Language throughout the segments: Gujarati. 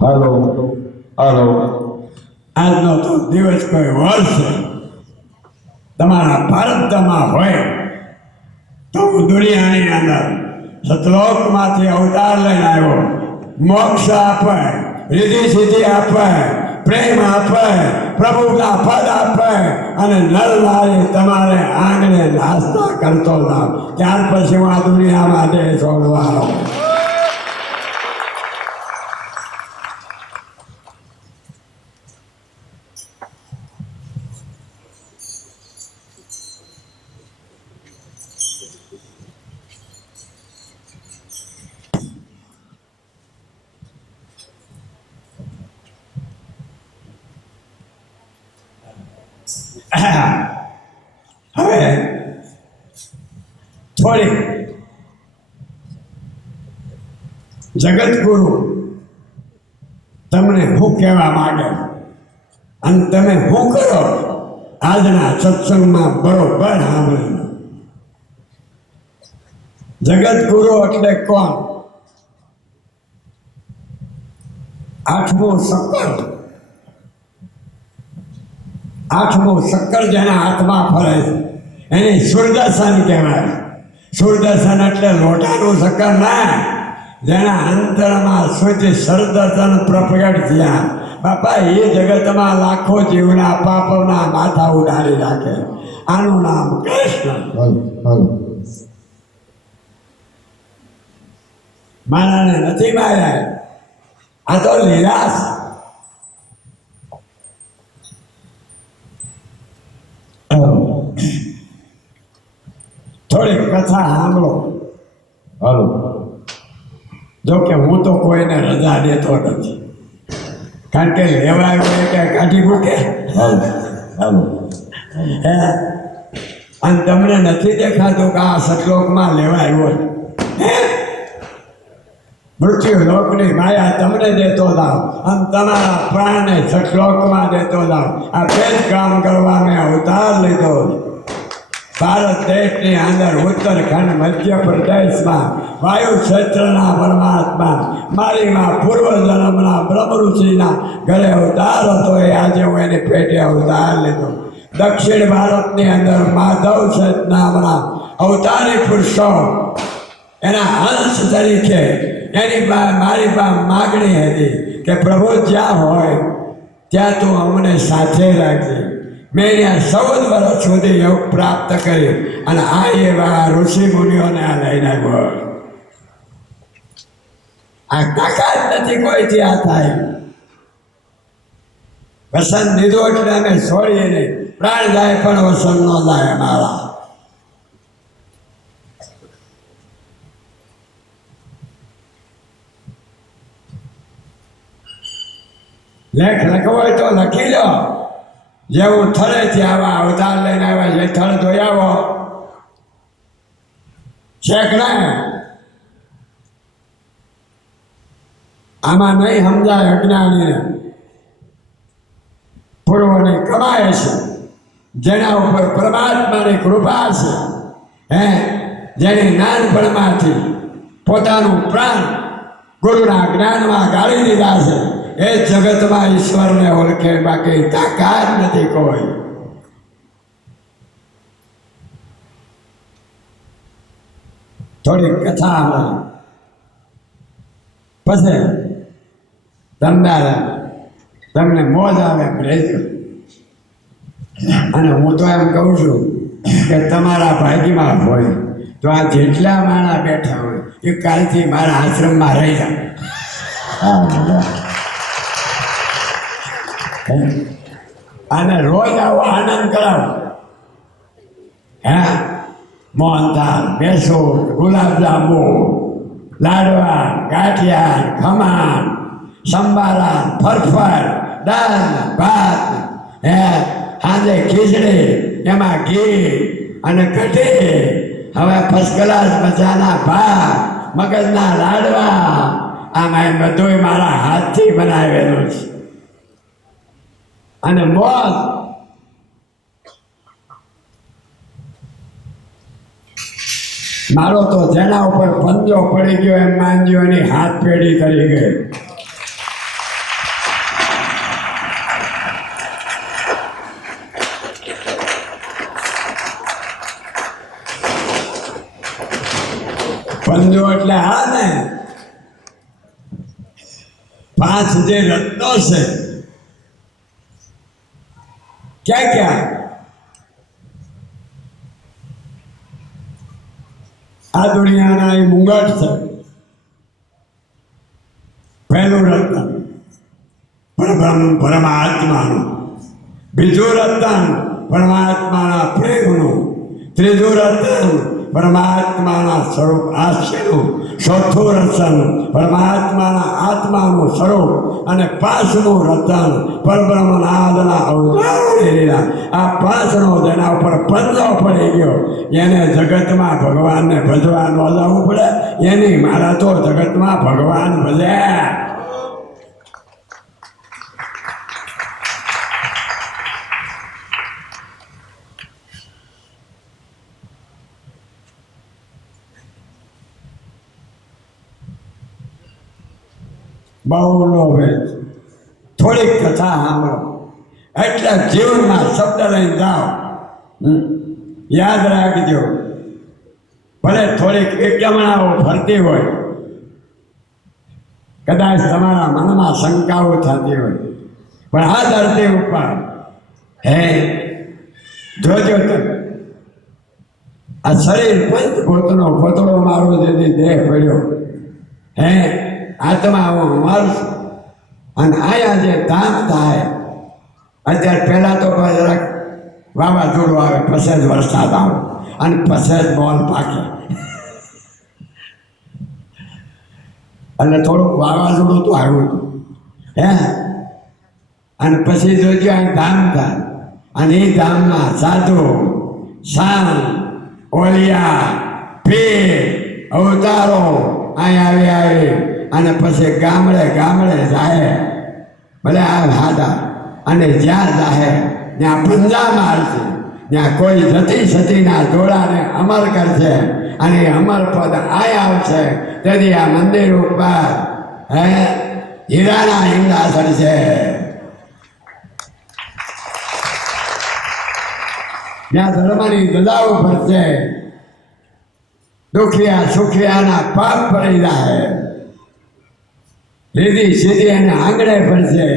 હાલો હાલો. આજનો તો દિવસ કોઈ વર્ષ તમારા ભારતમાં હોય તો હું દુનિયાની અંદર સતલોકમાંથી અવતાર લઈને આવ્યો, મોક્ષ આપે, રીતિ સિદ્ધિ આપે, પ્રેમ આપે, પ્રભુના પદ આપે અને નર નારી તમારે આંગણે નાસ્તા કરતો જાવ. ત્યાર પછી હું આ દુનિયામાં દેહ છોડવાનો. હવે થોડી જગતગુરુ તમને શું કહેવા માંગે અને તમે શું કરો આજના સત્સંગમાં બરોબર સાંભળ્યું. જગતગુરુ એટલે કોણ? આઠમું શક્કર જેના હાથમાં ફરે છે એને સુરદર્શન કહેવાય. સુરદર્શન એટલે લોટાનું શક્કર ના, જેના અંતરમાં સુધી સરદર્શન પ્રગટ થયા. બાપા એ જગતમાં લાખો જીવના પાપોના માથા ઉડાડી રાખે. આનું નામ કૃષ્ણ. મારાને નથી માર્યા, આ તો લીલા. થોડીક કથા સાંભળો. હાલો. જો કે હું તો કોઈને રજા દેતો નથી, કારણ કે લેવાય હોય કે કાઢી મૂકે. હાલો હાલો. અને તમને નથી દેખાતું કે આ સતલોકમાં લેવાય હોય? મૃત્યુ લોકની માયા તમને દેતો જાવ અને તમારા પ્રાણને સતલોકમાં દેતો જાવ. આ બે જ કામ કરવા મેં અવતાર લીધો. ભારત દેશની અંદર ઉત્તરખંડ મધ્યપ્રદેશમાં વાયુ ક્ષેત્રના પરમાત્મા મારીમાં પૂર્વજન્મના બ્રહ્મઋષિના ઘરે અવતાર હતો. એ આજે હું એની પેટે અવતાર લીધો. દક્ષિણ ભારતની અંદર માધવ શેઠ નામના અવતારી પુરુષો એના અંશ તરીકે એની મારી પાસે માગણી હતી કે પ્રભુ જ્યાં હોય ત્યાં તું અમને સાથે રાખજે. મેં ત્યાં 14 વર્ષ સુધી યોગ પ્રાપ્ત કરી અને આ એવા ઋષિ મુનિઓને આ લઈને આવ્યો. આ તાકાત નથી કોઈથી આ થાય. વસન દીધું એટલે અમે છોડીએ નહીં. પ્રાણ જાય પણ વસન ન જાય મારા. લેખ લખવો હોય તો લખી લો. જેવું થળેથી આવા અવતાર લઈને આવ્યા છે થળ જોઈ આવો. શેખ ના આમાં નહીં સમજાય. અજ્ઞાનીને પૂર્વને કમાય છે, જેના ઉપર પરમાત્માની કૃપા છે, જેની નાનપણમાંથી પોતાનું પ્રાણ ગુરુના જ્ઞાનમાં ગાળી દીધા છે, એ જગતમાં ઈશ્વરને ઓળખે. બાકી તાકાત નથી કોઈ. થોડી કથા પછી તમને મોજ આવે એમ રહેજો. અને હું તો એમ કહું છું કે તમારા ભાગ્યમાં હોય તો આ જેટલા માણસ બેઠા હોય એ કાલથી મારા આશ્રમમાં રહી જાય. અને રોજ આવો આનંદ કરાવો. મોહનથાળ, બેસું, ગુલાબજાંબુ, લાડવા, ગાંઠિયા, ખમણ, સંભારા, ફરફર, દાળ, ભાત, સાંજે ખીચડી, એમાં ઘી અને કઢી. હવે ફર્સ્ટ ક્લાસ મજાના ભાત, મગજના લાડવા. આમાં બધું મારા હાથથી બનાવેલું છે. અને મોત મારો તો જેના ઉપર પંજો પડી ગયો એમ માનજો એની હાથ પેઢી કરી ગઈ. પંજો એટલે આ ને 5 જે રત્નો છે ક્યાં ક્યાં આ દુનિયાના એ મુંગટ છે પહેલું રત્ન પરબ્રહ્મ પરમાત્માનું, બીજું રત્ન પરમાત્માના પ્રેમનું, ત્રીજું રત્ન પરમાત્માના સ્વરૂપ આશ્રયનું, ચોથું રત્ન પરમાત્માના આત્માનું સ્વરૂપ અને 5મું રત્ન પરબ્રહ્મનાદના અવતારોની લીલા. આ 5નો જેના ઉપર પંજો પડી ગયો એને જગતમાં ભગવાનને ભજવા ન જવું પડે. એની મારા તો જગતમાં ભગવાન ભજે. બહુ લોભે થોડીક કથા સાંભળો એટલે જીવનમાં શબ્દ લઈને જાઓ. યાદ રાખજો, ભલે થોડીક વિડંબણાઓ ફરતી હોય, કદાચ તમારા મનમાં શંકાઓ થતી હોય, પણ આ ધરતી ઉપર હે જોજો તમે આ શરીર પંચભૂતનો પોતળો મારો જેથી દેહ પડ્યો હે આત્મા હું મારું છું. અને આયા જે ધામ થાય અત્યારે પહેલાં તો જરાક વાવાઝોડું આવે, પછી જ વરસાદ આવે અને પછી જ મોલ પાકે. એટલે થોડુંક વાવાઝોડું તો આવ્યું હતું હે. અને પછી જોજો અહીં ધામ થાય અને એ ધામમાં સાધુ સાંત ઓલિયા પીર અવતારો અહીં આવી અને પછી ગામડે ગામડે જાય. ભલે આ હાદા અને જ્યાં જાય ત્યાં પંજા મારશે, ત્યાં કોઈ જતી સતીના જોડાને અમર કરશે અને અમર પદ આય આવશે. તેથી આ મંદિર ઉપર હે હીરાના હિંગા ચડશે. ત્યાં ધર્મની ધજાઓ ફરશે, દુખિયા સુખિયાના પાપ પડી જાય, રીધી સીધી એને આંગળે પડશે.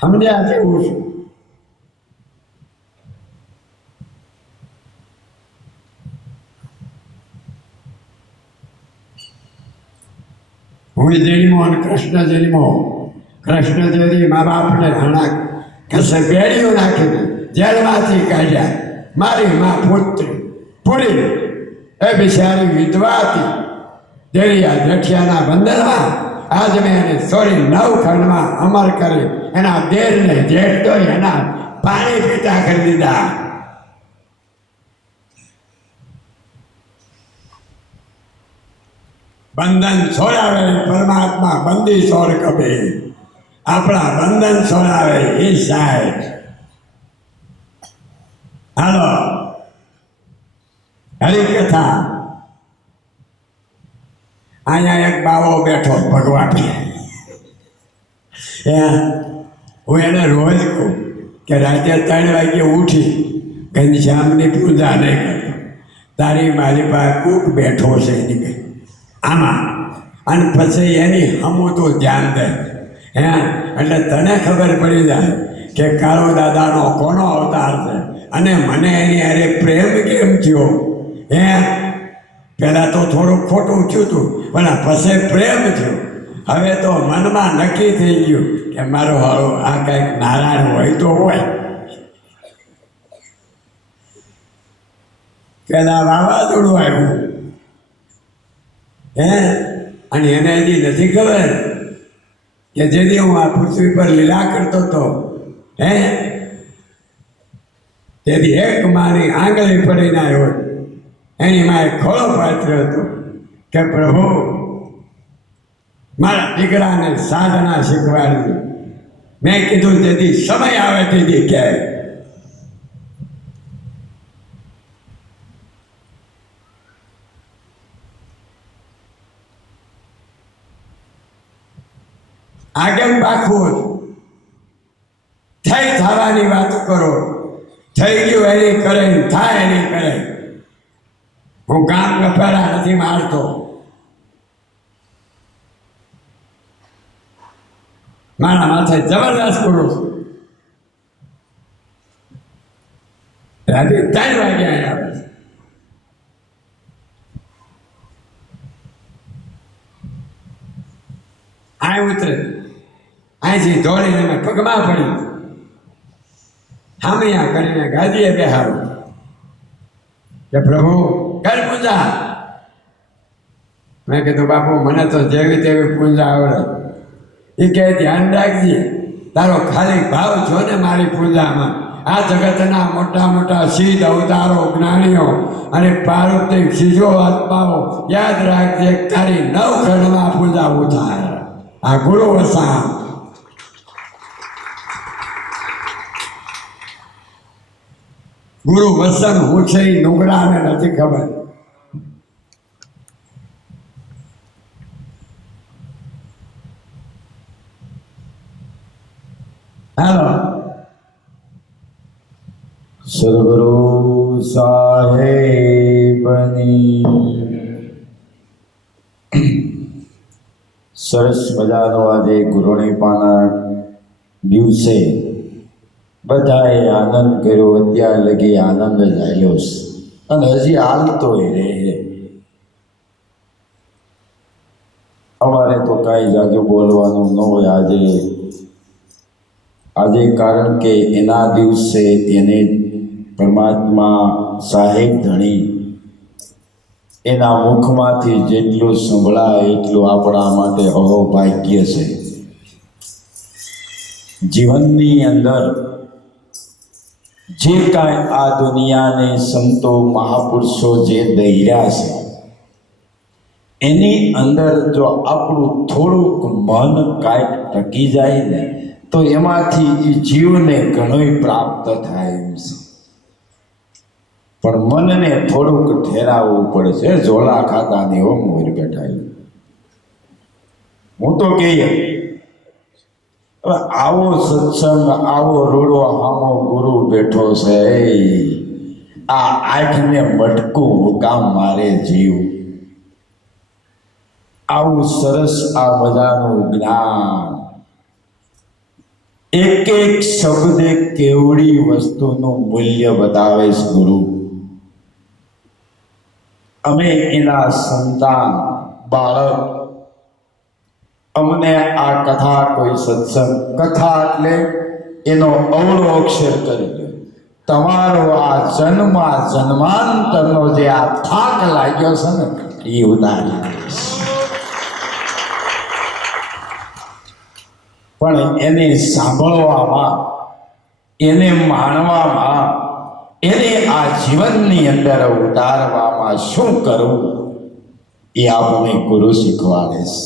સમજ્યા જેવું છું. હું જન્મો અને કૃષ્ણ જન્મો. કૃષ્ણ જેવી મા બાપને હણા કશે બેડીઓ નાખીને જેલમાંથી કાઢ્યા. મારી મા પુત્રી પૂરી એ બિચારી વિધવા હતી. દેરિયા જેઠિયાના બંદરમાં આજ મેં એને સોરી 9 ખંડમાં અમર કરી. એના દેરને જેઠતો એના પાણી પીતા કરી દીધા. બંધન છોડાવે પરમાત્મા બંદી છોડ કબે. આપણા બંધન છોડાવે એ સાહેબ. હાલો હરિકથા. અહીંયા એક બાવો બેઠો ભગવાન. હું એને રોજ કહું કે રાતે 3 વાગે ઉઠી ઘનશ્યામની પૂજા નહીં કરતો. તારી મારી પાસે કૂક બેઠો છે એની કંઈ આમાં. અને પછી એની હમું તો ધ્યાન દે હે. એટલે તને ખબર પડી જાય કે કાળો દાદાનો કોનો અવતાર છે અને મને એની અરે પ્રેમ કેમ થયો હે. પહેલાં તો થોડું ખોટું થયું હતું પણ પછી પ્રેમ થયો. હવે તો મનમાં નક્કી થઈ ગયું કે મારો હારો આ કંઈક નારાયણ હોય તો હોય. પહેલાં વાવાઝોડું આવ્યું હે. અને એને હજી નથી ખબર કે જેથી હું આ પૃથ્વી પર લીલા કરતો હતો હે તેથી એક મારી આંગળી પડીને આવ્યો. એની માએ ખોળો પાથર્યો હતો કે પ્રભુ મારા દીકરાને સાધના શીખવાડી. મેં કીધું તેથી સમય આવે તેથી કહે. આગળ પાકવું થઈ થવાની વાત કરો. થઈ ગયું એની કરે, થાય એની કરે. હું કામ ગફેરા નથી મારતો. મારા માથે જબરદસ્ત કરું છું. રાતે 3 વાગે આવ્યા. આ ઉતરે, અહીંથી દોડીને મેં પગમાં પડી, હામિયા કરીને ગાદીએ બેહાડું કે પ્રભુ કર પૂજા. મેં કીધું બાપુ મને તો જેવી તેવી પૂજા આવડે. એ કહે ધ્યાન રાખજે, તારો ખાલી ભાવ છો ને મારી પૂજામાં. આ જગતના મોટા મોટા સિદ્ધ અવતારો, જ્ઞાનીઓ અને પાર્વતી સીજો આત્માઓ યાદ રાખજે, તારી 9 ખંડમાં પૂજા ઉતાર. આ ગુરુ વસા. ગુરુ વસન હું છે એ નુગડાને નથી ખબર. હાલો. સદગુરુ સાહેબની સરસ મજાનો આજે ગુરુણીપાના દિવસે બધાએ આનંદ કર્યો. અત્યાર લગી આનંદ જ આવ્યો છે અને હજી હાલતોય રહે. અમારે તો કાંઈ જાજુ બોલવાનું ન હોય આજે કારણ કે એના દિવસે એને પરમાત્મા સાહેબ ધણી એના મુખમાંથી જેટલું સંભળાય એટલું આપણા માટે અહોભાગ્ય છે. જીવનની અંદર જે કાંઈ આ દુનિયાને સંતો મહાપુરુષો જે દૈર્યા છે એની અંદર જો આપણું થોડુંક મન કાંઈક ટકી જાય ને તો એમાંથી એ જીવને ઘણું પ્રાપ્ત થાય એમ છે. પણ મનને થોડુંક ઠેરાવવું પડે છે. ઝોલા ખાતા ને એવો મોર બેઠા. હું તો કહીએ હવે આવો સત્સંગ, આવો રૂડો હામો ગુરુ બેઠો છે. આ આંખને મટકું હુકામ મારે જીવ. આવું સરસ આ મજાનું જ્ઞાન, એક એક શબ્દે કેવડી વસ્તુનું મૂલ્ય બતાવે છે ગુરુ. અમે એના સંતાન, બાળક, અમને આ કથા કોઈ સત્સંગ, કથા એટલે એનો અવળો અક્ષર કરી દો. તમારો આ જન્માંતરનો જે આ થાક લાગ્યો છે ને એ ઉતારી દઈશ. પણ એને સાંભળવામાં, એને માણવામાં, એને આ જીવનની અંદર ઉતારવામાં શું કરવું એ આપણને ગુરુ શીખવાડે છે.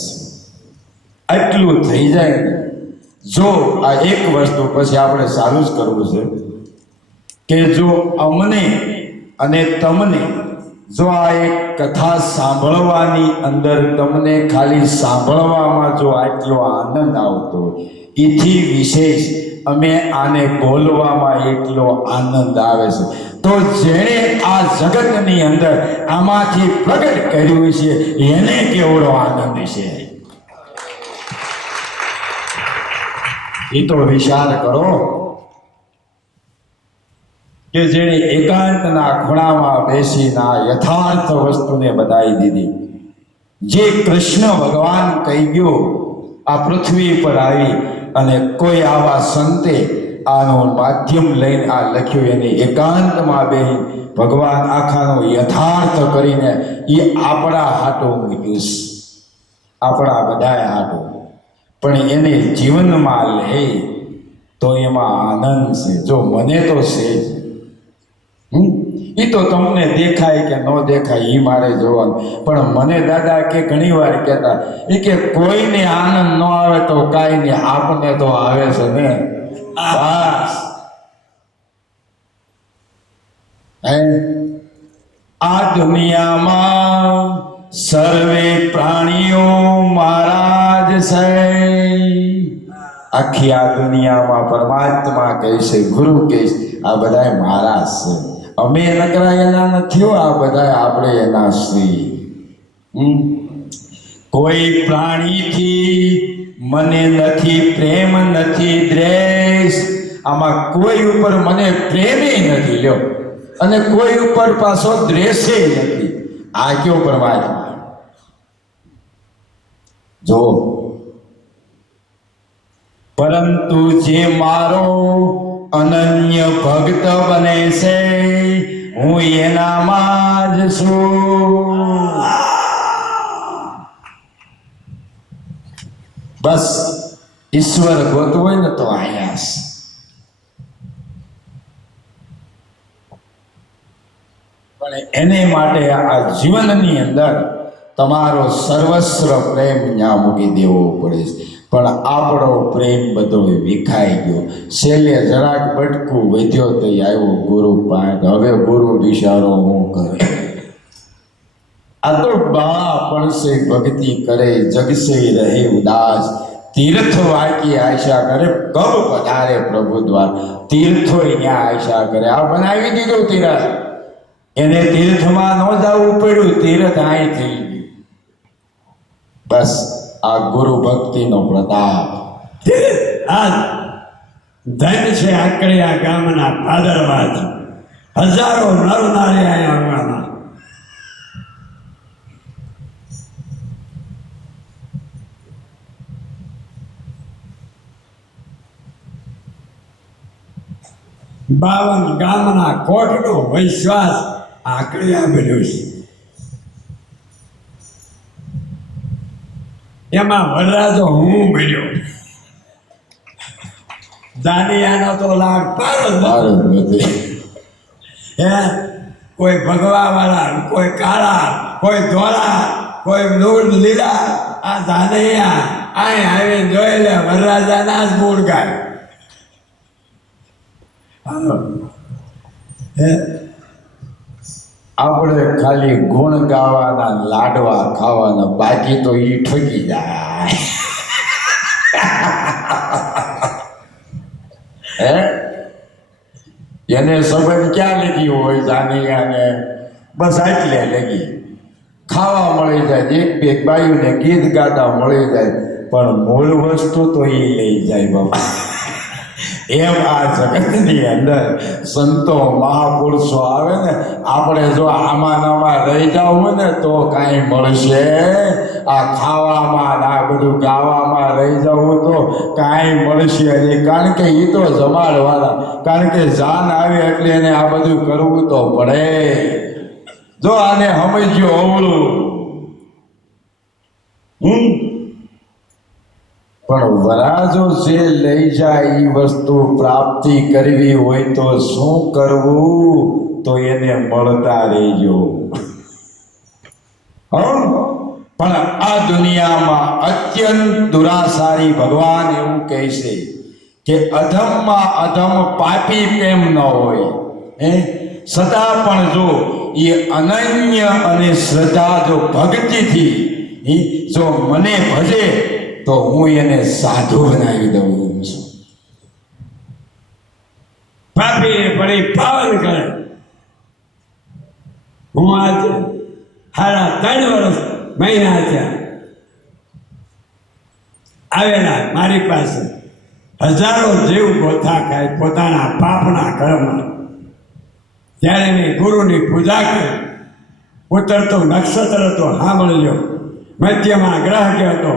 આટલું થઈ જાય ને જો આ એક વસ્તુ પછી આપણે સારું જ કરવું છે કે જો અમને અને તમને જો આ એક કથા સાંભળવાની અંદર તમને ખાલી સાંભળવામાં જો આટલો આનંદ આવતો, એથી વિશેષ અમે આને બોલવામાં એટલો આનંદ આવે છે, તો જેણે આ જગતની અંદર આમાંથી પ્રગટ કર્યું છે એને કેવડો આનંદ છે એ તો વિચાર કરો કે જેણે એકાંતના ખૂણામાં બેસીને આ યથાર્થ વસ્તુને બતાવી દીધી. જે કૃષ્ણ ભગવાન કહી ગયો આ પૃથ્વી પર આવી અને કોઈ આવા સંતે આનું માધ્યમ લઈને આ લખ્યું, એને એકાંતમાં બેસી ભગવાન આખાનો યથાર્થ કરીને એ આપણા હાટો મૂક્યું છે, આપણા બધાએ હાટો. પણ એને જીવનમાં લે તો એમાં આનંદ છે. જો મને તો છે એ તો તમને દેખાય કે ન દેખાય એ મારે જોવાનું. પણ મને દાદા કે ઘણી વાર કહેતા એ કે કોઈને આનંદ ન આવે તો કાંઈ નહીં, આપને તો આવે છે ને. આ દુનિયામાં સર્વે પ્રાણીઓ મારા જ છે. આખી આ દુનિયામાં પરમાત્મા કહે છે, ગુરુ કહે છે, આ બધા મારા છે. અમે નકરા એના નથી, આ બધા આપણે એના છીએ. કોઈ પ્રાણીથી મને નથી પ્રેમ, નથી દ્વેષ, આમાં કોઈ ઉપર મને પ્રેમે નથી લ્યો, અને કોઈ ઉપર પાછો દ્વેષે નથી. આ કયો પરમાત્મા જો. પરંતુ જે મારો અનન્ય ભક્ત બને છે, હું એનામાં જ છું. બસ ઈશ્વર ગોતવો હોય ને તો અહીંયા છે. પણ એને માટે આ જીવનની અંદર તમારો સર્વસ્વ પ્રેમ ત્યાં મૂકી દેવો પડે છે. પણ આપણો પ્રેમ બધો વિખાઈ ગયો. છેલ્લે જરાક બટકું વધ્યો તો આવ્યો ગુરુ પાંચ. હવે ગુરુ વિચારો હું કરે. આ તો બાળા પડશે ભક્તિ કરે, જગશે રહે ઉદાસ, તીર્થ વાકી આશા કરે, કબ પધારે પ્રભુ દ્વાર. તીર્થો અહીંયા આશા કરે. આ બનાવી દીધું તીર્થ. એને તીર્થમાં ન જવું પડ્યું, તીર્થ અહીં થઈ ગયું. બસ આ ગુરુ ભક્તિનો પ્રતાપ. આ ધન છે આકડિયા ગામના ભાદરવાથી. હજારો નર નારી અહીંયા આવવાના. બાવન ગામના કોટનો વિશ્વાસ આકડિયા બન્યો છે. એમાં વરરાજો હું બન્યો. દાનિયાનો તો લાગ પારો નથી. હે કોઈ ભગવા વાળા, કોઈ કાળા, કોઈ ધોળા, કોઈ નૂર લીલા. આ દાનિયા અહીં આવીને જોઈ લે વરરાજાના જ ગુણ ગાય. આપણે ખાલી ગુણ ગાવાના, લાડવા ખાવાના, બાકી તો ઈ ઠકી જાય. હે એને સંબંધ ક્યાં લગી હોય જાનિયાને? બસ આટલે લગી. ખાવા મળી જાય, એક બે બાયુને ગીત ગાતા મળી જાય, પણ મૂળ વસ્તુ તો એ લઈ જાય બાબા. એમ આ જગતની અંદર સંતો મહાપુરુષો આવે ને, આપણે જો આમાં રહી જવું હોય ને તો કાંઈ મળશે? આ ખાવામાં આ બધું ગાવામાં રહી જવું તો કાંઈ મળશે નહીં. કારણ કે એ તો જમાડવાના. કારણ કે જાન આવે એટલે એને આ બધું કરવું તો પડે. જો આને સમજ્યો અવળું. પણ વરાજો જે લઈ જાય એ વસ્તુ પ્રાપ્તિ કરવી હોય તો શું કરવું? તો એને મળતા રહેજો. પણ આ દુનિયામાં અત્યંત દુરાસારી ભગવાન એવું કહે છે કે અધમમાં અધમ પાપી કેમ ન હોય, છતાં પણ જો એ અનન્ય અને શ્રદ્ધા જો ભક્તિથી જો મને ભજે તો હું એને સાધુ બનાવી દઉં છું. પાપીને પડી પાવન કરે. હું આજે 3.5 વર્ષ મહિના થયા આવેલા મારી પાસે. હજારો જીવ ગોથા ખાય પોતાના પાપના કર્મમાં. ત્યારે મેં ગુરુની પૂજા કરી. ઉતરતો નક્ષત્ર તો સાંભળજો. મધ્યમાં ગ્રહ ગયો હતો.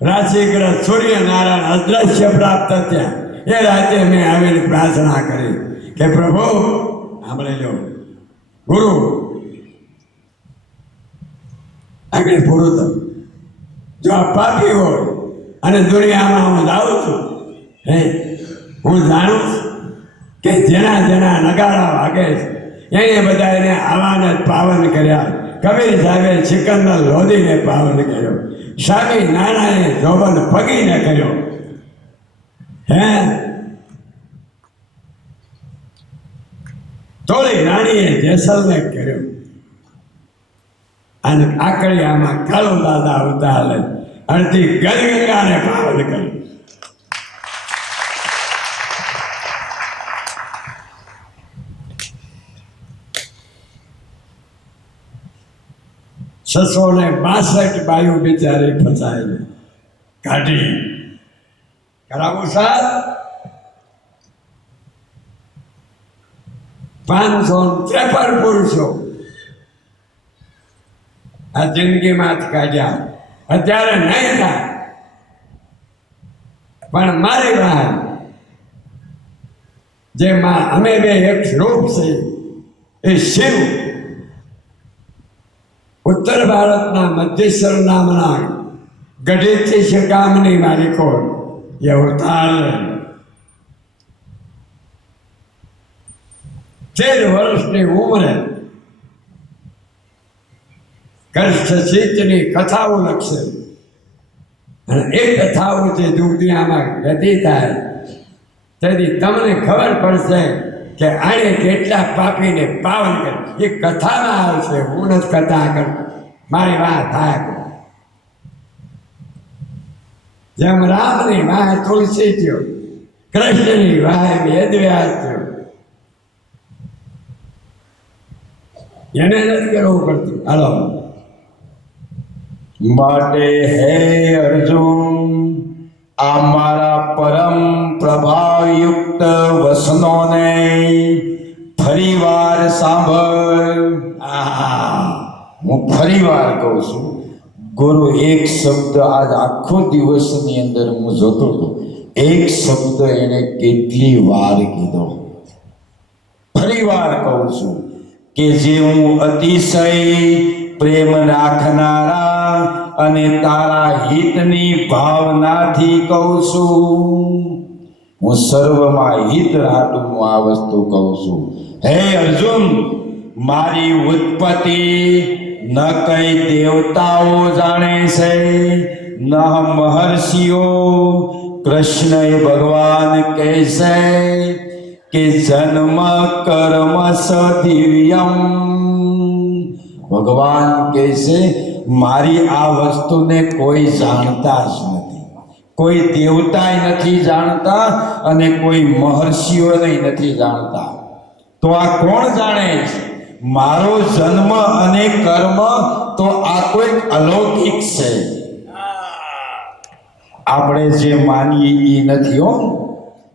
રાશિગ્રહ સૂર્યનારાયણ અદ્રશ્ય પ્રાપ્ત થયા. એ રાતે મેં આવીને પ્રાર્થના કરી કે પ્રભુ સાંભળી લો, ગુરુ આગળ પૂરું થયું. જો આ પાપી હોય અને દુનિયામાં હું જાઉં છું, હું જાણું કે જેના જેના નગારા વાગે છે એને બધા એને આવાને પાવન કર્યા. કબીર સાહેબે સિકંદર લોધીને પાવન કર્યો. સ્વામી નાનાએ જોબન પગીને કર્યો. તોળી રાણીએ જેસલને કર્યો. અને આકડિયામાં કાળુ દાદા અવતાર અડધી ગલગંગાને પાવન કર્યું. 662 બાયું બિચારી ફસાયેલી કાઢી કરાવું સાહેબ 553 પુરુષો આ જિંદગીમાંથી કાઢ્યા અત્યારે નહીં થાય પણ મારી બહાર જેમાં અમે બે એક રૂપ છે એ શિવ ઉત્તર ભારતના મધ્યેશ્વર નામના ગઢેથી શકામની માલિકો એ અવતાર 13 વર્ષની ઉંમરે કષ્ટચિત્તની કથાઓ લખશે અને એ કથાઓથી દુનિયામાં ગતિ થાય તેથી તમને ખબર પડશે કે આણે કેટલા પાપીને પાવન કરે એ કથામાં આવશે. હું જ કથા કરું, મારી વાત થાય. જેમ રામની વાહે તુલસી થયો, કૃષ્ણની વાહે વેદવ્યાસ થયો, એને નથી કરવું પડતું. હાલો માટે હે અર્જુન, આ મારા પરમ પ્રભાવયુક્ત વસનોને ફરીવાર સાંભળ. હું ફરીવાર કહું છું. ગુરુ એક શબ્દ આજ આખો દિવસની અંદર હું જોતો હતો, એક શબ્દ એને કેટલી વાર કીધો. ફરીવાર કહું છું કે જે હું અતિશય પ્રેમ રાખનારા અને તારા હિતની ભાવનાથી કહું છું. હું સર્વમાં હિત રાખું હું આ વસ્તુ કહું છું. હે અર્જુન, મારી ઉત્પત્તિ ન કઈ દેવતાઓ જાણે છે, ન મહર્ષિઓ. કૃષ્ણએ ભગવાન કહે છે કે જન્મ કર્મ સદિવ્યમ. ભગવાન કહે છે મારી આ વસ્તુને કોઈ જાણતા જ નથી, કોઈ દેવતાય નથી જાણતા અને કોઈ મહર્ષિઓને નથી જાણતા. તો આ કોણ જાણે છે? મારો જન્મ અને કર્મ તો આ કોઈ અલૌકિક છે. આપણે જે માનીએ એ નથી હો.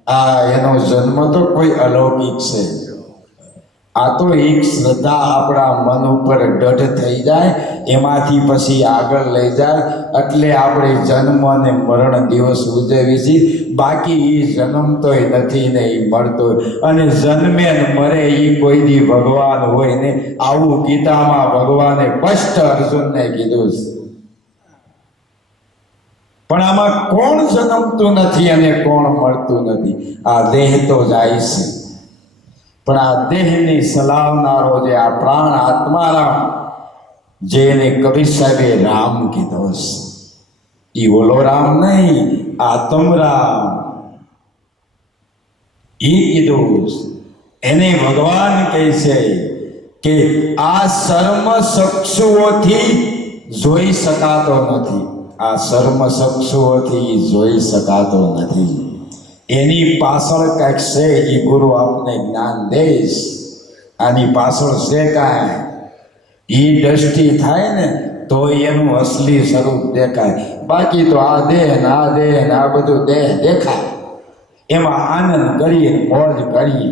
આ એનો જન્મ તો કોઈ અલૌકિક છે. આ તો એક શ્રદ્ધા આપણા મન ઉપર દઢ થઈ જાય, એમાંથી પછી આગળ લઈ જાય. એટલે આપણે જન્મ અને મરણ દિવસ ઉજવીએ છીએ. બાકી એ જન્મ તોય નથી ને એ મળતો, અને જન્મે ને મરે એ કોઈ દી ભગવાન હોય ને. આવું ગીતામાં ભગવાને સ્પષ્ટ અર્જુનને કીધું છે. પણ આમાં કોણ જન્મતું નથી અને કોણ મળતું નથી? આ દેહ તો જાય છે, પણ આ દેહની સલાવનારો જે આ પ્રાણ આત્મારામ, જેને કબીર સાહેબે રામ કીધો છે, એ ઓલો રામ નહીં, આત્મરામ એ કીધું. એને ભગવાન કહે છે કે આ સર્મ ચક્ષુઓથી જોઈ શકાતો નથી, આ સર્મ ચક્ષુઓથી જોઈ શકાતો નથી. એની પાછળ કાંઈક છે, એ ગુરુ આપને જ્ઞાન દેશ. આની પાછળ છે કાંઈ, એ દ્રષ્ટિ થાય ને તો એનું અસલી સ્વરૂપ દેખાય. બાકી તો આ દેહ ને આ દેહ ને આ બધું દેહ દેખાય, એમાં આનંદ કરીએ, મોજ કરીએ,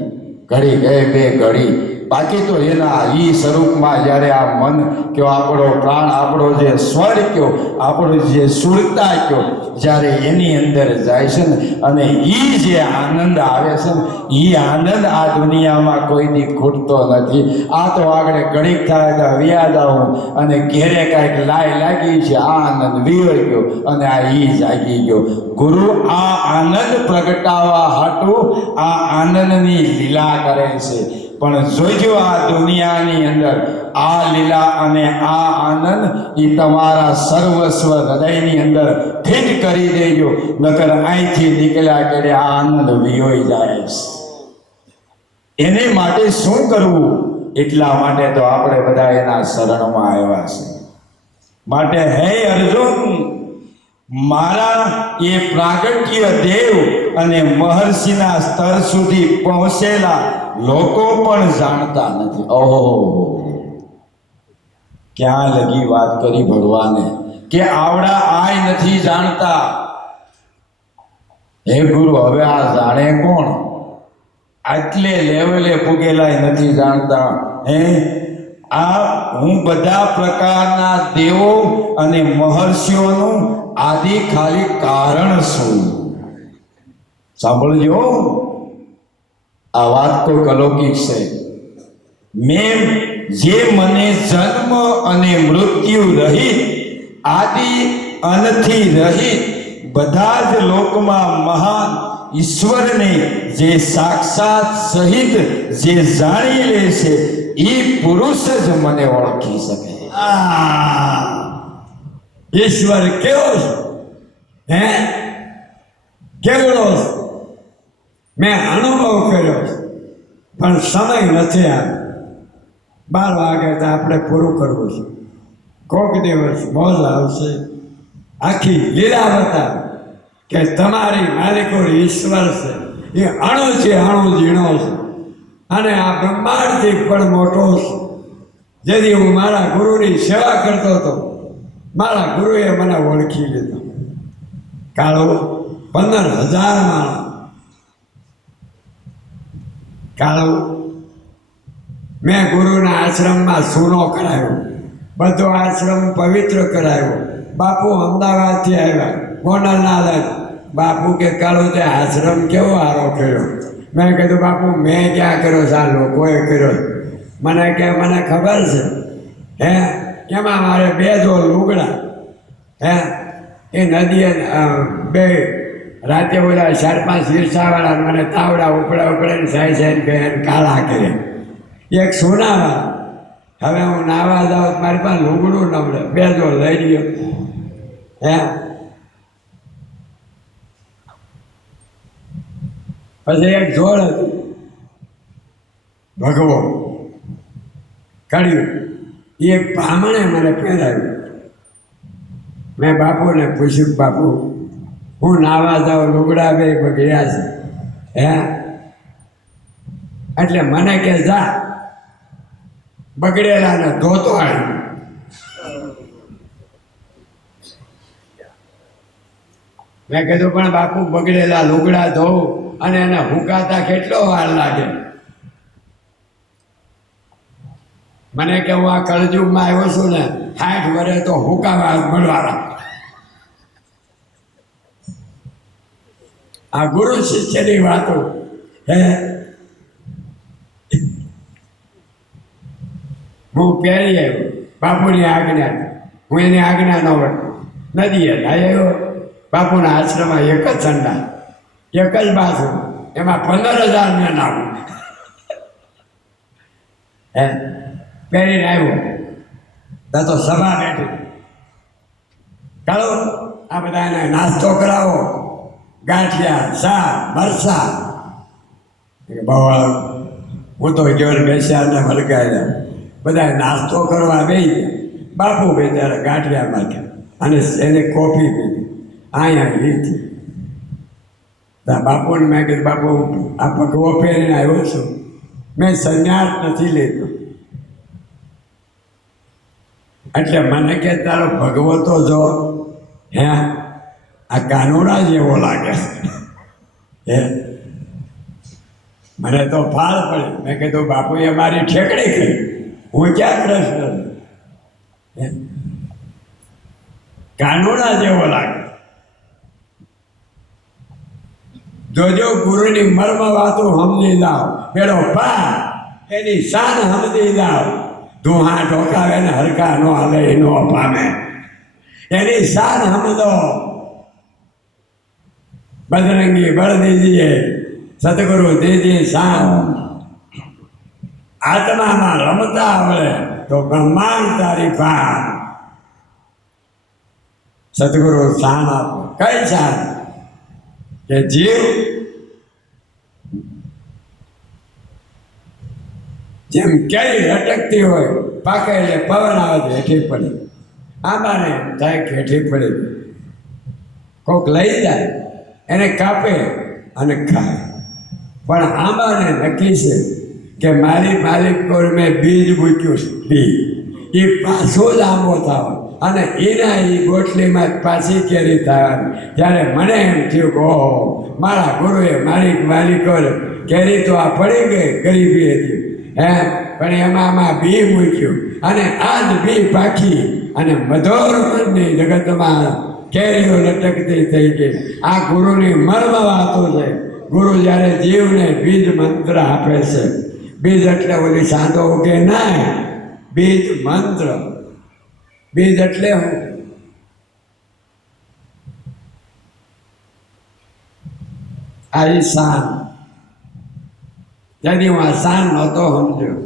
ઘડી ગયે બે ઘડી. બાકી તો એના ઈ સ્વરૂપમાં જ્યારે આ મન કયો, આપણો પ્રાણ, આપણો જે સ્વર કયો, આપણો જે સુરતા કયો, જ્યારે એની અંદર જાય છે ને, અને એ જે આનંદ આવે છે ને, એ આનંદ આ દુનિયામાં કોઈની ખૂટતો નથી. આ તો આગળ ઘડીક થાય તો વ્યાજ આવું અને ઘેરે કાંઈક લાગી છે, આ આનંદ વિયો ગયો અને આ ઈ જાગી ગયો. ગુરુ આ આનંદ પ્રગટાવવા હાટું આ આનંદની લીલા કરે છે. પણ જોજો આ દુનિયાની અંદર આ લીલા અને આ આનંદ એ તમારા સર્વસ્વ હૃદયની અંદર ફિટ કરી દેજો, નકર અહીંથી નીકળ્યા કરે આ આનંદ વિયોઈ જાય છે. એને માટે શું કરવું? એટલા માટે તો આપણે બધા એના શરણમાં આવ્યા છે. માટે હે અર્જુન, મારા એ પ્રાગટ્ય દેવ અને મહર્ષિના સ્તર સુધી પહોંચેલા લોકો પણ જાણતા નથી. ઓહો, ક્યાં લગી વાત કરી ભગવાને કે આવડા આય નથી જાણતા. હે ગુરુ, હવે આ જાણે કોણ? આટલે લેવલે પૂગેલાય નથી જાણતા. હે આ હું બધા પ્રકારના દેવો અને મહર્ષિઓનું આદિ ખાલી કારણ છું. સાંભળજો, આ વાત તો અલૌકિક છે. મેં જે મને જન્મ અને મૃત્યુ રહિત આદિ અનથી રહિત બધા જ લોકમાં મહાન ઈશ્વરને જે સાક્ષાત સહિત જે જાણી લે છે એ પુરુષ જ મને ઓળખી શકે. ઈશ્વર કેવો છે? હે કેવડો છે? મેં અનુભવ કર્યો છે, પણ સમય નથી આવ્યો. 12 વાગે તો આપણે પૂરું કરવું છે. કોક દિવસ મોજ આવશે, આખી લીલા બતાવે કે તમારી માલિકો ઈશ્વર છે. એ અણુ છે, અણુ ઝીણો છે, અને આ બ્રહ્માંડથી પણ મોટો છે. જેથી હું મારા ગુરુની સેવા કરતો હતો, મારા ગુરુએ મને ઓળખી લીધો. કાળો 15,000 માણસ. કાળો મેં ગુરુના આશ્રમમાં સૂનો કરાયો, બધો આશ્રમ પવિત્ર કરાયો. બાપુ અમદાવાદથી આવ્યા, ગોંડલના લઈને. બાપુ કે કાળો તે આશ્રમ કેવો સારો કર્યો? મેં કીધું બાપુ મેં ક્યાં કર્યો છે, આ લોકોએ કર્યો. મને કે મને ખબર છે. હે એમાં મારે 2 જોડ લુગડા, હે એ નદીએ 2 રાતે બધા 4-5 ઈર્ષાવાળા મને તાવડા ઉપડાને સાઈ ગયા, કાળા કર્યા. એક સોનાવાળા. હવે હું નાવા જાઉં, મારી પાસે લુગડું ન મળે, 2 જોડ લઈ ગયો. હે પછી એક જોડ હતું ભગવો કાઢ્યું, એ બ્રાહ્મણે મને પહેરાવ્યું. મેં બાપુને પૂછ્યું, બાપુ હું નાવા જાઉં, લુગડા 2 બગડ્યા છે. હે એટલે મને કે જા બગડેલાને ધોતો આવ્યું. મેં કીધું પણ બાપુ બગડેલા લુગડા ધોવું અને એને હુકાતા કેટલો વાર લાગે? મને કે હું આ કળજુગમાં આવ્યો છું ને, 60 વર્ષે તો હુકાવા મળવાના. આ ગુરુ શિષ્યની વાતો. હે હું પહેરી આવ્યો બાપુની આજ્ઞા, હું એની આજ્ઞા ન વળતો. નદીએ આવ્યો, બાપુના આશ્રમમાં એક જ સંડા, એક જ બાથરૂમ, એમાં 15,000 મેં નાવું. હે પહેરીને આવ્યો તો સભા બેઠી. ચાલો આ બધાને નાસ્તો કરાવો, ગાંઠિયા, ચા, મરસા. બહુ હું તો જોર બેસ્યા ને મલકાયા. બધા નાસ્તો કરવા બેસી. બાપુ બે ત્યારે ગાંઠિયા માગ્યા અને એને કોફી પીધી. અહીંયા લીધી. બાપુને મેં કીધું, બાપુ આ ભગવો પહેરીને આવ્યો છું, મેં સંન્યાસ નથી લેતો. એટલે મને કે તારો ભગવો તો જો, હે આ કાનુડા જેવો લાગે. હે મને તો ફાળ પડી. મેં કીધું બાપુએ મારી ઠેકડી કરી, હું ક્યાં કૃષ્ણ? કાનુડા જેવો લાગે. જોજો ગુરુની મર્મ વાતો સમજી જાઓ. પેલો પા એની શાન સમજી જાઓ. ધુહા ઢોકાવે ને હરકા નો હાલે એનો પામે. એની શાન સમજો. બજરંગી બળ દીજીએ, સતગુરુ દીજીએ શાન. આત્મામાં રમતા આવડે તો બ્રહ્માંડ તારી ભાન. સતગુરુ શાન આપો. કઈ શાન? કે જીવ જેમ કેરી લટકતી હોય, પાકે એટલે પવન આવે તો હેઠી પડે. આંબાને થાય કે હેઠી પડે. કોક લઈ જાય, એને કાપે અને ખાય. પણ આંબાને નક્કી છે કે મારી માલિક પર મેં બીજ મૂક્યું છે. બીજ એ પાછો જ આંબો થવાનો અને એના એ ગોટલીમાં જ પાછી કેરી થવાની. ત્યારે મને એમ થયું કે ઓહો, મારા ગુરુએ મારી વાલી કર કેરી તો આ પડી ગઈ ગરીબી હતી પણ એમાં બી મૂક્યું અને આ જ બી પાકી અને મધોરમની જગતમાં કેરીઓ લટકતી થઈ ગઈ. આ ગુરુની મર્મ વાતો છે. ગુરુ જ્યારે જીવને બીજ મંત્ર આપે છે, બીજ એટલે ઓલી સાંધો ઉગે ના, બીજ મંત્ર. બીજ એટલે હું આ શાન, તેથી હું આ શાન નહોતો સમજ્યો.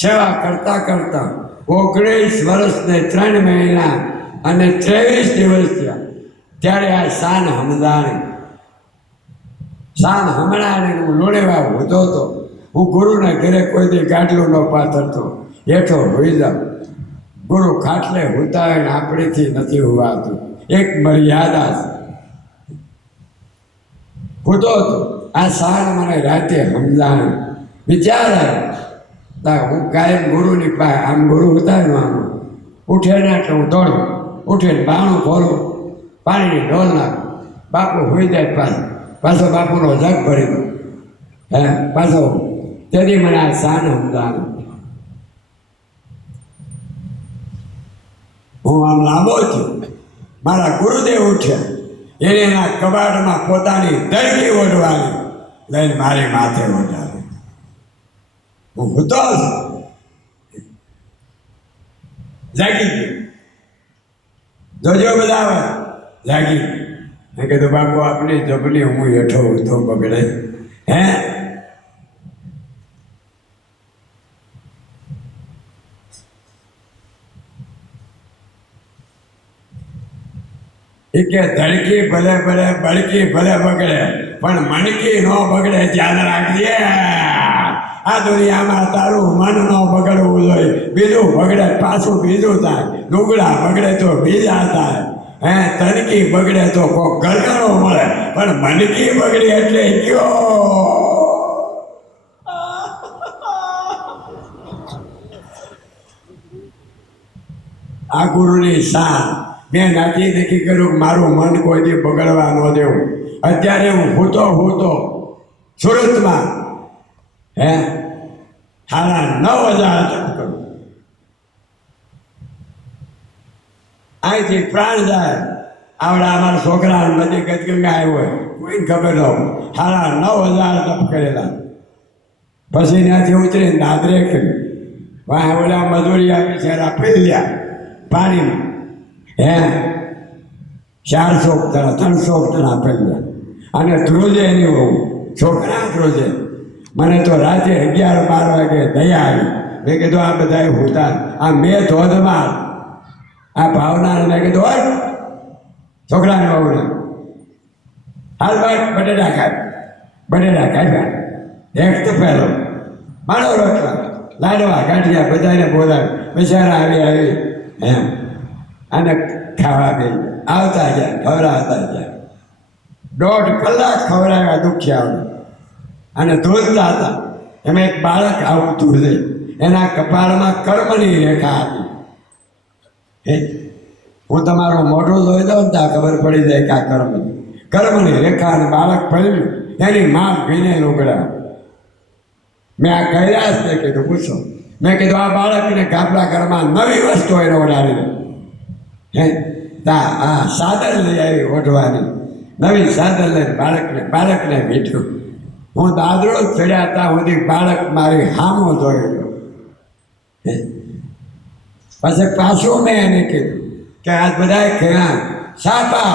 સેવા કરતા કરતા 19 વર્ષ ને 3 મહિના અને 23 દિવસ થયા ત્યારે આ શાન સમજાણી. શાન હમણાં હું લોણેવા હોતો હતો. હું ગુરુના ઘરે કોઈ દી ગાડલું ન પાથરતો, હેઠો હોઈ જાઉં. ગુરુ ખાટલે હોતા હોય ને આપણેથી નથી હોવાતું. એક મર્યાદા છે. હોતો હતો આ શાન મને રાતે સમજાણી. વિચાર આવ્યો હું કાયમ ગુરુની પાસે આમ ગુરુ ઉતાર્યું આમ ઉઠે ને એટલે હું દોડું, ઉઠીને બાણું ખોલું, પાણીની ઢોલ નાખું, બાપુ હોઈ જાય પાછો બાપુનો જગ ભરી દઉં. પાછો તેથી મને આ શાન સમજાણું. હું આમ લાંબો છું. મારા ગુરુદેવ ઉઠ્યા, એને એના કબાટમાં પોતાની દરકી ઓઢવાની લઈને મારી માથે ઓઢાવી. હું હતો જાગી ગયો. જોજો બધા જાગી. મેં કીધું બાપુ આપણી જબલી હું હેઠો ઉઠો બગડે એ કે ધડકી ભલે ભલે બળકી ભલે બગડે પણ મણકી ન બગડે ધ્યાન રાખજે. આ દુનિયામાં તારું મન ન બગડવું જોઈએ. બીજું બગડે પાછું બીજું થાય. લુગડા બગડે તો બીજા થાય. તણકી બગડે તો કોઈ ગરગણો મળે પણ મનકી બગડી એટલે ગયો. આ ગુરુની શાન. મેં નક્કી કર્યું કે મારું મન કોઈ દી બગડવા ન દેવું. અત્યારે હું હોતો સુરતમાં 9,000 જપ કરું. અહીંથી પ્રાણ જાય. આવડા અમારા છોકરા બધી ગદગંગા આવ્યો હોય કોઈ ખબર ન હોય. 9,000 જપ કરેલા. પછી ત્યાંથી ઉતરીને દાદરે કર્યું. વાહ ઓલા મજૂરી આપી છે પેલ્યા પાણીમાં 400 ટણા 300 ટણા પેલ્યા. અને ધ્રુજે એની બહુ છોકરા ધ્રુજે. મને તો રાતે 11-12 વાગે દયા આવી. મેં કીધું આ બધા હોતા આ મેં ધોધમાં આ ભાવના મેં કીધું હોય છોકરાને બહુને હાલ ભાઈ બટેટા ખાય એક તો પહેલો મારો રોટલા લાડવા ગાંઠિયા બધાને બોલાવે. બિચારા આવી અને ખાવા દે આવતા ગયા ખવડાવતા ગયા. 1.5 કલાક ખવડાવ્યા દુખ્યા અને ધોધતા હતા. એમાં એક બાળક આવું ધોધે. એના કપાળમાં કર્મની રેખા હતી. હું તમારું મોઢું જોઈ દઉં ને ત્યાં ખબર પડી જાય કે આ કર્મની રેખા. અને બાળક ફર્યું એની માં ભીને લુગડા. મેં આ કૈલાસ ને કીધું પૂછો. મેં કીધું આ બાળકને ગાબડા ઘરમાં નવી વસ્તુ એને ઓઢાડી આ સાદર લઈ આવી ઓઢવાની. નવી સાદર લઈને બાળકને મીઠું. હું દાદરો ચડ્યા હતા સુધી બાળક મારી હામો જોઈ ગયો. પછી પાછું મેં એને કીધું કે આ બધા ખેણા સાપા.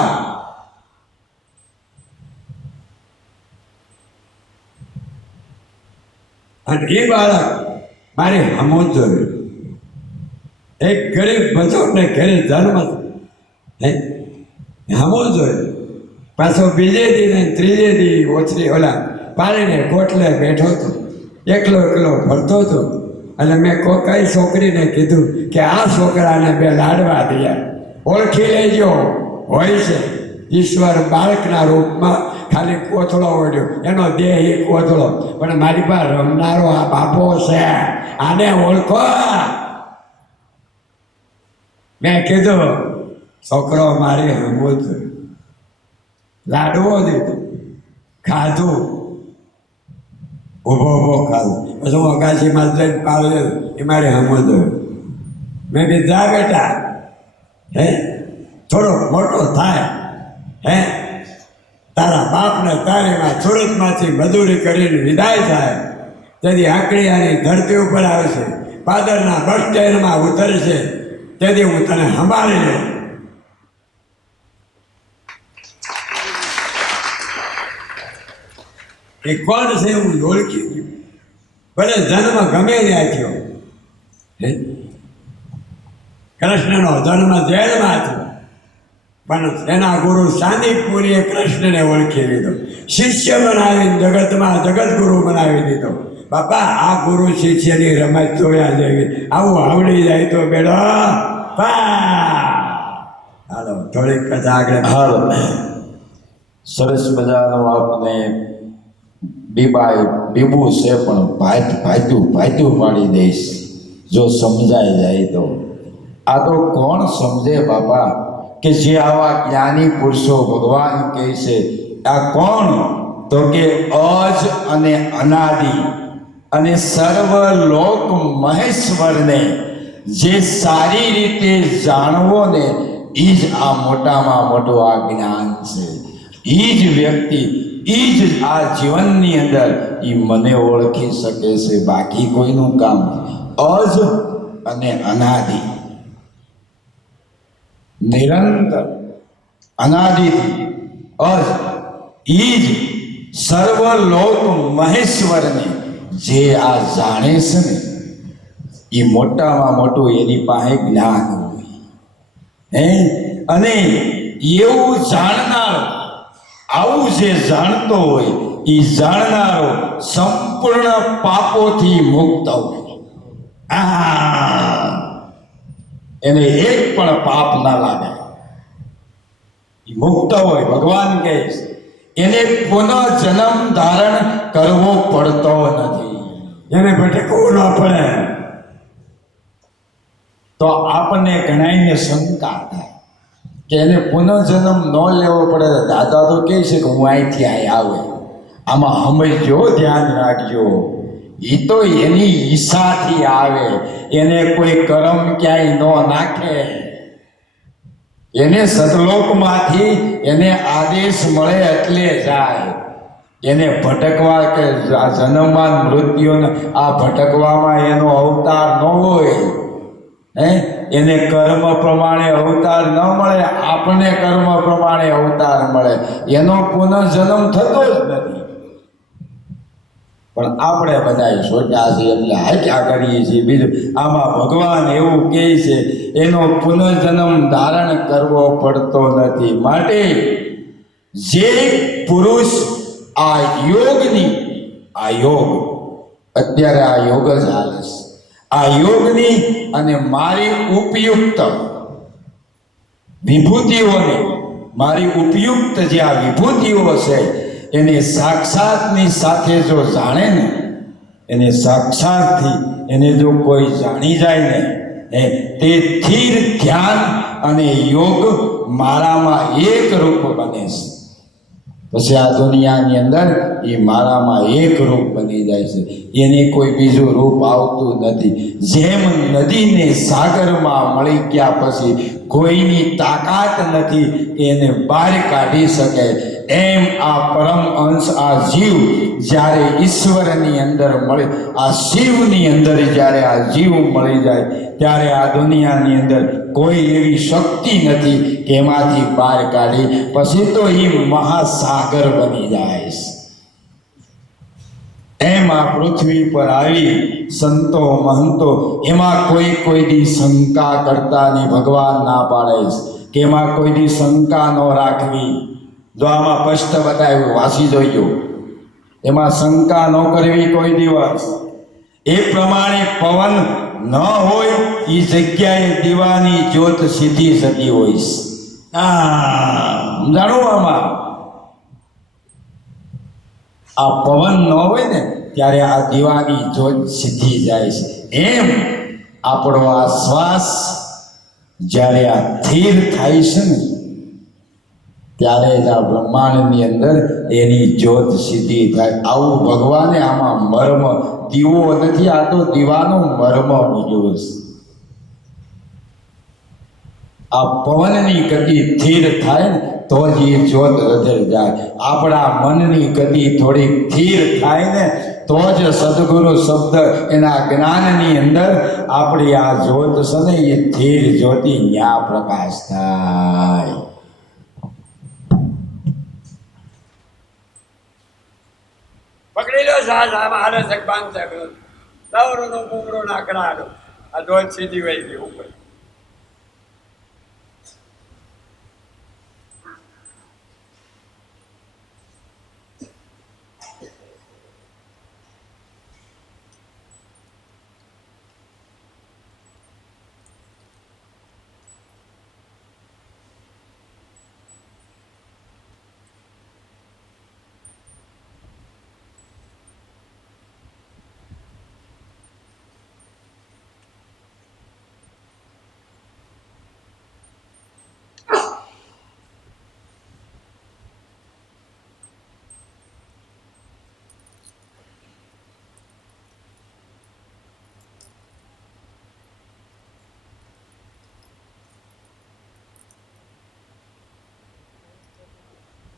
અને એ બાળક મારી હામો જોયું. એક ગરીબ બચોને ઘરે જન્મ હામો જોયું. પાછો બીજે દી ને ત્રીજે દી ઓછરી ઓલા પાણીને કોટલે બેઠો હતો. એકલો ફરતો હતો. અને મેં કઈ છોકરીને કીધું કે આ છોકરાને 2 લાડવા દયા ઓળખી લેજો. હોય છે ઈશ્વર બાળકના રૂપમાં ખાલી કોથળો ઓઢ્યો. એનો દેહ એ કોથળો પણ મારી પાસે રમનારો આ બાપો છે. આને ઓળખો. મેં કીધું છોકરો મારી હમું જ લાડવો દીધો, ખાધું, ઊભો ઊભો ખાધું. પછી હું અગાશીમાં જઈને પાડ્યો, એ મારે હમું જ. મેં કીધું જા બેટા, હે થોડો મોટો થાય, હે તારા બાપને તારીમાં સુરતમાંથી મજૂરી કરીને વિદાય થાય, તેથી આંકડીયાની ધરતી ઉપર આવશે, પાદરના બસ સ્ટેન્ડમાં ઉતરશે, તેથી હું તને સંભાળી લઉં. એ કોણ છે હું ઓળખી ગયું. ભલે જન્મ ગમે ત્યાં થયો, કૃષ્ણનો જન્મ જેલમાં થયો, પણ એના ગુરુ સાંદીપુરીએ કૃષ્ણને ઓળખી લીધો, શિષ્ય બનાવીને જગતમાં જગતગુરુ બનાવી દીધો. બાપા આ ગુરુ શિષ્યની રમત જોયા જેવી, આવું આવડી જાય તો બેડો હાલો થોડીક કથા આગળ. હાલો, સરસ મજાનું આપને બીબું છે, પણ ભાગ્યું પાડી દઈશ જો સમજાઈ જાય તો. આ તો કોણ સમજે બાપા, કે જે આવા જ્ઞાની પુરુષો ભગવાન કહે છે. આ કોણ? તો કે અજ અને અનાદિ અને સર્વ લોક મહેશ્વરને જે સારી રીતે જાણવો ને, એ જ આ મોટામાં મોટું આ જ્ઞાન છે. એ જ વ્યક્તિ, એ જ આ જીવનની અંદર એ મને ઓળખી શકે છે, બાકી કોઈનું કામ. અજ અને અનાદિ, નિરંતર અનાદિથી અજ, એ જ સર્વ લોક મહેશ્વરને જે આ જાણે છે ને, એ મોટામાં મોટું એની પાસે જ્ઞાન હોય. અને એવું જાણનાર, આવું જે જાણતો હોય, એ જાણનારો સંપૂર્ણ પાપોથી મુક્ત હોય. એને એક પણ પાપ ના લાગે, એ મુક્ત હોય. ભગવાન કહે છે એને પુનઃ જન્મ ધારણ કરવો પડતો નથી, એને ભટકવું ન પડે. તો આપણને ઘણાઈને શંકા થાય કે એને પુનઃજન્મ ન લેવો પડે. દાદા તો કહે છે કે હું અહીંથી અહીં આવે, આમાં સમજજો, ધ્યાન રાખજો. એ તો એની ઈચ્છાથી આવે, એને કોઈ કર્મ ક્યાંય ન નાખે. એને સતલોકમાંથી એને આદેશ મળે એટલે જાય. એને ભટકવા કે જન્મમાં મૃત્યુને આ ભટકવામાં એનો અવતાર ન હોય. એને કર્મ પ્રમાણે અવતાર ન મળે, આપણને કર્મ પ્રમાણે અવતાર મળે. એનો પુનઃજન્મ થતો જ નથી. પણ આપણે બધા સોચ્યા છીએ એટલે હાચ્યા કરીએ છીએ. બીજું આમાં ભગવાન એવું કહે છે એનો પુનઃજન્મ ધારણ કરવો પડતો નથી. માટે જે પુરુષ આ યોગની, આ યોગ અત્યારે આ યોગ જ હાલે છે, આ યોગની અને મારી ઉપયુક્ત વિભૂતિઓને, મારી ઉપયુક્ત જે આ વિભૂતિઓ છે એને સાક્ષાતની સાથે જો જાણે ને, એને સાક્ષાતથી એને જો કોઈ જાણી જાય ને, તે સ્થિર ધ્યાન અને યોગ મારામાં એક રૂપ બને છે. પછી આ દુનિયાની અંદર એ મારામાં એક રૂપ બની જાય છે, એને કોઈ બીજું રૂપ આવતું નથી. જેમ નદીને સાગરમાં મળી ગયા પછી કોઈની તાકાત નથી કે એને બહાર કાઢી શકે, એમ આ પરમ અંશ, આ જીવ જ્યારે ઈશ્વરની અંદર મળે, આ શિવની અંદર જ્યારે આ જીવ મળી જાય, ત્યારે આ દુનિયાની અંદર કોઈ એવી શક્તિ નથી કે એમાંથી બહાર કાઢી. પછી તો એ મહાસાગર બની જાય છે. એમ આ પૃથ્વી પર આવી સંતો મહંતો એમાં કોઈ દી શંકા કરતા નહીં. ભગવાન ના પાડે છે કે એમાં કોઈ દી શંકા ન રાખવી. જો આમાં સ્પષ્ટ બતાવ્યું, વાંચી જોઈજો, એમાં શંકા ન કરવી કોઈ દિવસ. એ પ્રમાણે પવન ન હોય એ જગ્યાએ દીવાની જ્યોત સીધી જતી હોય. સમજાણું? આમાં આ પવન ન હોય ને ત્યારે આ દીવાની જ્યોત સીધી જાય છે. એમ આપણો આ શ્વાસ જ્યારે આ સ્થિર થાય છે ને ત્યારે જ આ બ્રહ્માંડની અંદર એની જ્યોત સીધી થાય. આવું ભગવાને આમાં મર્મ, દીવો નથી, આ તો દીવાનો મર્મ મૂક્યો છે. આ પવનની ગતિ સ્થિર થાય ને તો જ એ જ્યોત રજર જાય. આપણા મનની ગતિ થોડી સ્થિર થાય ને તો જ સદગુરુ શબ્દ એના જ્ઞાનની અંદર આપણી આ જ્યોત છે ને એ સ્થિર જ્યોતિ ન્યા પ્રકાશ થાય. પકડી લો સાસ, આમાં હારે છે બાંધ છે દવરનો બુમરો ના કરાડો. આ ધોધ સીધી વહી ગઈ ઉપર.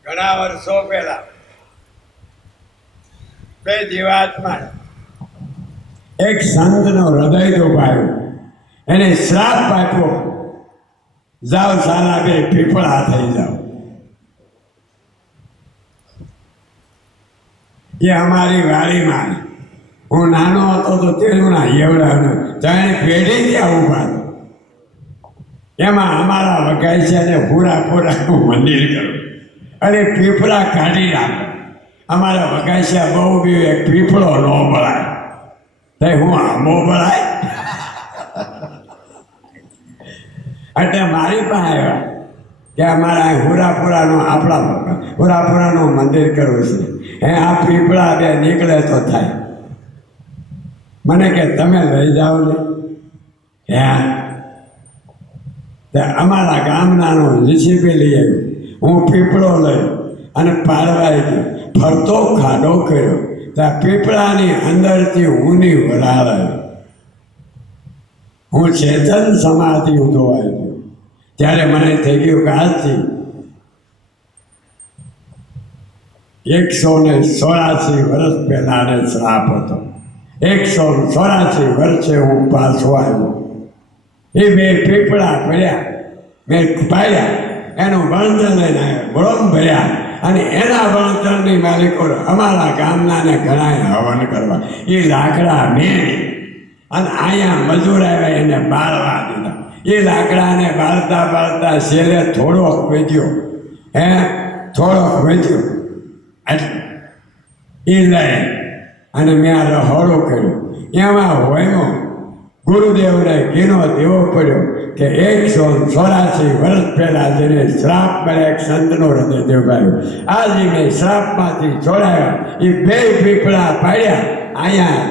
ઘણા વર્ષો પહેલા બે જીવાત્મા એક સંતનો હૃદય દુભાયું. એને શ્રાપ આપ્યો, જાઓ સાલા બે પીપળા થઈ જાઓ. એ અમારી વાડીમાં હું નાનો હતો તો તેનું ના એવડાવનો જાણે પેઢી ત્યાં ઉભા. એમાં અમારા વગાસિયાને પૂરા મંદિર કર્યું અને પીપળા કાઢી નાખો. અમારા વગાસિયા બહુ બી એક પીપળો ન બળાય તો હું આંબો બળાય. એટલે મારી પાસે આવ્યા કે અમારા હુરાપુરાનું આપણા હુરાપુરાનું મંદિર કરવું છે. આ પીપળા બે નીકળે તો થાય. મને કે તમે લઈ જાઓ ને. અમારા ગામનાનો જીસીબી લઈ આવ્યું. હું પીપળો લઈ અને પાડવાઈ ગયો, ફરતો ખાડો કર્યો. ત્યાં પીપળાની અંદરથી ઊની વરાળ આવી. હું ચેતન સમાધિ ઉધોવાઈ ગયો. ત્યારે મને થઈ ગયું કે આજથી 184 વર્ષ પહેલાને શ્રાપ હતો. 184 વર્ષે હું પાછો આવ્યો. એ બે પીપળા પડ્યા, મેં પાડ્યા, એનું બળતણ લઈને આવ્યા, ગોળમ ભર્યા અને એના બળતણની માલિકો અમારા ગામનાને ઘણા હવન કરવા. એ લાકડા મેળી અને અહીંયા મજૂર આવ્યા એને બાળવા દીધા. એ લાકડાને બાળતા બાળતા છેલ્લે થોડોક વેચ્યો, થોડોક વેચ્યો એટલે એ લઈ અને મેં આ રહોડો કર્યો. એમાં હોયનો ગુરુદેવને ઘીનો દેવો પડ્યો કે 184 વર્ષ પહેલા જેને શ્રાપ મળ્યા એક સંતનો હૃદય દેવગાયું. આજે મેં શ્રાપમાંથી છોડાયા. એ બે પીપળા પાડ્યા અહીંયા,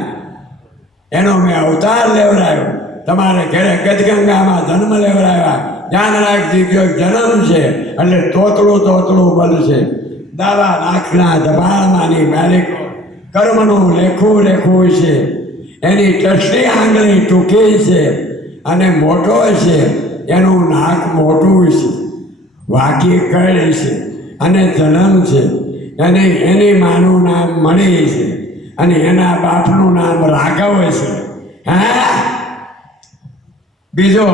એનો મેં અવતાર લેવડાયો. તમારે ઘરે ગજગંગામાં જન્મ લેવડાવ્યા. ધ્યાન રાખજી ગયો જન્મ છે એટલે તોતળું બનશે. દાવા નાખના દબાણમાંની માલિકો કર્મનું લેખું છે. એની ટસલી આંગળી ટૂંકી છે અને મોટો છે. એનું નાક મોટું છે, વાકી કળ છે અને જન્મ છે. અને એની માનું નામ મણી છે અને એના બાપનું નામ રાઘવ છે. બીજો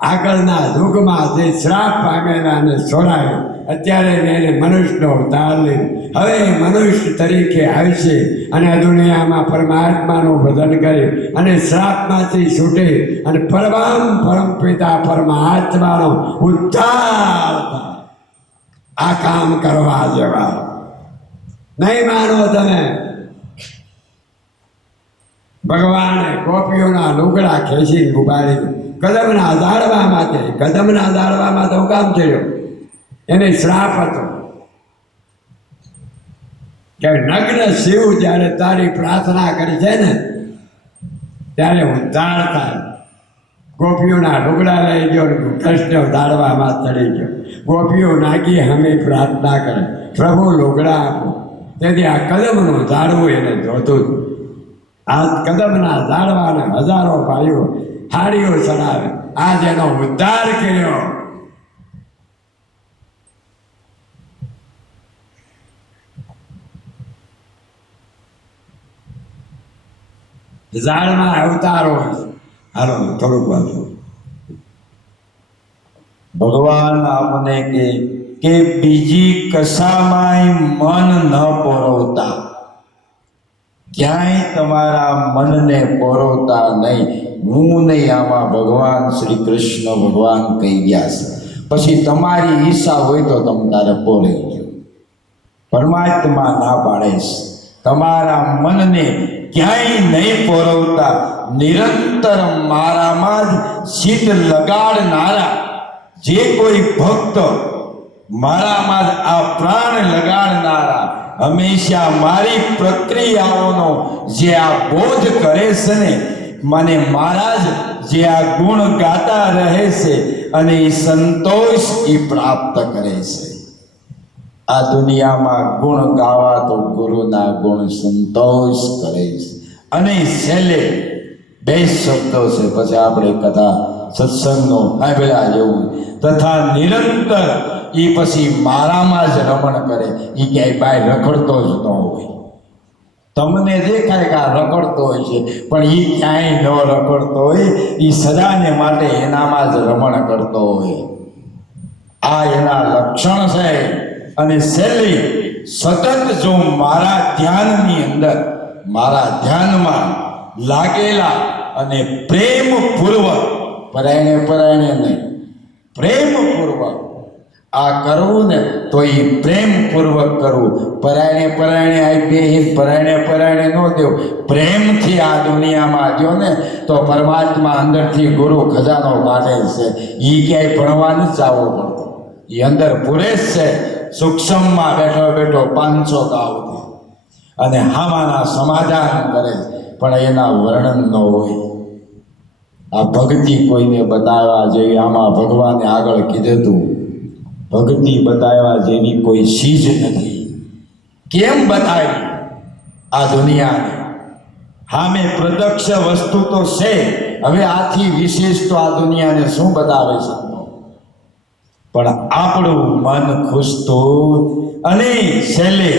આગળના યુગમાં જે શ્રાપ પામેલા અને છોડાયો, અત્યારે એને મનુષ્યનો અવતાર લઈ હવે મનુષ્ય તરીકે આવશે અને આ દુનિયામાં પરમાત્માનું ભજન કરી અને શ્રાપમાંથી છૂટે અને પરમપિતા પરમાત્માનો ઉદ્ધાર થાય. આ કામ કરવા જેવા નહીં માનો તમે. ભગવાને ગોપીઓના લુગડા ખેંચી ઉપાડી કદમના ઝાડવામાં તો કામ થયો. એને શ્રાપ હતો કે નગ્ન શિવ જ્યારે તારી પ્રાર્થના કરી છે ને ત્યારે ઉદ્ધાર થાય. ગોપીઓના લુગડા લઈ ગયો, કૃષ્ણ દાડવામાં ચડી ગયો. ગોપીઓ નાગી હમે પ્રાર્થના કરે, પ્રભુ લુગડા આપો. તેથી આ કદમનું ઝાડવું એને જોતું હતું. આ કદમના ઝાડવાને હજારો ભાઈઓ હાડીઓ ચડાવે. આજ એનો ઉદ્ધાર કર્યો. ઝાડમાં અવતારો હાલો થોડુંક વાંચો. ભગવાન આપને કે બીજી કશામાંય મન ન પરોવતા, ક્યાંય તમારા મનને પરોવતા નહીં. હું નહીં, આમાં ભગવાન શ્રી કૃષ્ણ ભગવાન કહી ગયા છે. પછી તમારી ઈચ્છા હોય તો તમે તારે પોરાઈ ગયો. પરમાત્મા ના પાડે છે તમારા મનને ક્યાંય નહીં પરોવતા, નિરંતર મારામાં જ ચિત્ત લગાડનારા જે કોઈ ભક્ત, મારામાં જ આ પ્રાણ લગાડનારા, હંમેશા મારી પ્રક્રિયાઓનો જે આ બોધ કરે છે ને, મને મહારાજ જે આ ગુણ ગાતા રહે છે અને એ સંતોષ એ પ્રાપ્ત કરે છે. આ દુનિયામાં ગુણ ગાવા તો ગુરુના ગુણ સંતોષ કરે છે. અને છેલ્લે બે શબ્દો છે, પછી આપણે કથા સત્સંગનો આવેલા જેવું, તથા નિરંતર એ પછી મારામાં જ રમણ કરે. એ ક્યાંય બાય રખડતો જ ન હોય. તમને દેખાય કે આ રખડતો હોય છે, પણ એ ક્યાંય ન રખડતો હોય. એ સદાને માટે એનામાં જ રમણ કરતો હોય. આ એના લક્ષણ છે. અને છેલ્લી સતત જો મારા ધ્યાનની અંદર, મારા ધ્યાનમાં લાગેલા અને પ્રેમપૂર્વક, પરાયણે નહીં, પ્રેમપૂર્વક આ કરવું ને, તો એ પ્રેમપૂર્વક કરવું. પરાયણે આવી પરાયણે ન દેવું. પ્રેમથી આ દુનિયામાં જો ને, તો પરમાત્મા અંદરથી ગુરુ ખજાનો કાઢે છે. એ ક્યાંય ભણવા નથી જવો પડતો. એ અંદર પૂરે જ છે. સૂક્ષ્મમાં બેઠો 500 ગાવથી અને હામાના સમાધાન કરે, પણ એના વર્ણન ન હોય. આ ભક્તિ કોઈને બતાવવા જેવી, આમાં ભગવાને આગળ કીધું હતું, ભક્તિ બતાવવા જેવી કોઈ ચીજ નથી. કેમ બતાવી આ દુનિયાને? હામે પ્રત્યક્ષ વસ્તુ તો છે. હવે આથી વિશેષ તો આ દુનિયાને શું બતાવે છે? પણ આપણું મન ખુશ તો. અને છેલ્લે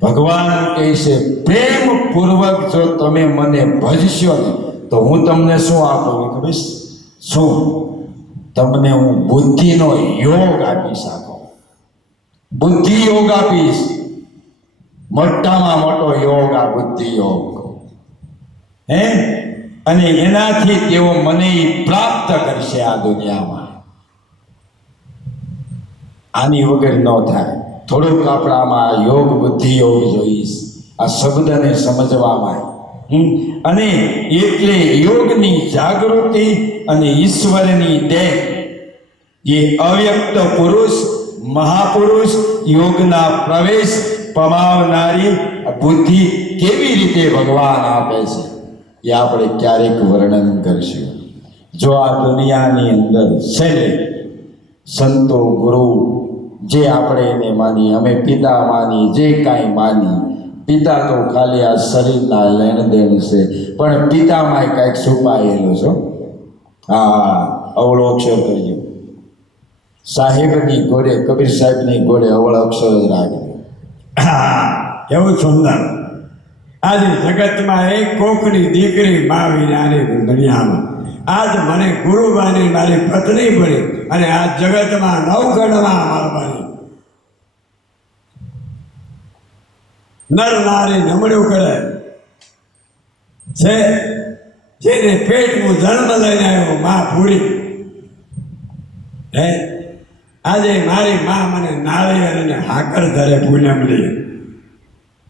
ભગવાન કહે છે, પ્રેમપૂર્વક જો તમે મને ભજશો ને, તો હું તમને શું આપું ખબર? શું? તમને હું બુદ્ધિનો યોગ આપી શકું. બુદ્ધિ યોગ આપીશ. મોટામાં મોટો યોગ આ બુદ્ધિ યોગ. અને એનાથી તેઓ મને પ્રાપ્ત કરશે આ દુનિયામાં. આની વગર ન થાય. થોડુંક આપણામાં યોગ બુદ્ધિ યોગ જોઈશ આ શબ્દને સમજવામાં. અને એટલે યોગની જાગૃતિ અને ઈશ્વરની દેહ, એ અવ્યક્ત પુરુષ મહાપુરુષ યોગના પ્રવેશ પમાવનારી બુદ્ધિ કેવી રીતે ભગવાન આપે છે એ આપણે ક્યારેક વર્ણન કરશું. જો આ દુનિયાની અંદર છેલ્લે સંતો ગુરુ જે આપણે એને માની, અમે પિતા માની, જે કાંઈ માની, પિતા તો ખાલી આ શરીરના લેણ દેણ છે, પણ પિતામાં કાંઈક છુપાયેલું છે. હા, અવળો અક્ષર કરજો. સાહેબની ઘોડે, કબીર સાહેબની ઘોડે અવળ અક્ષર જ રાખજો. હા, કેવું સુંદર. આજે જગતમાં એક કોકની દીકરી માવી નાની દુનિયામાં. આજ મને ગુરુ માની મારી પત્ની પડી, અને આ જગતમાં નવગઢમાં મારવાની. નર નારી નમણું કરે છે. જેને પેટનું જન્મ લઈને આવ્યો મા પૂરી. આજે મારી મા મને નાળિયેર અને હાકર ધરે પૂનમલી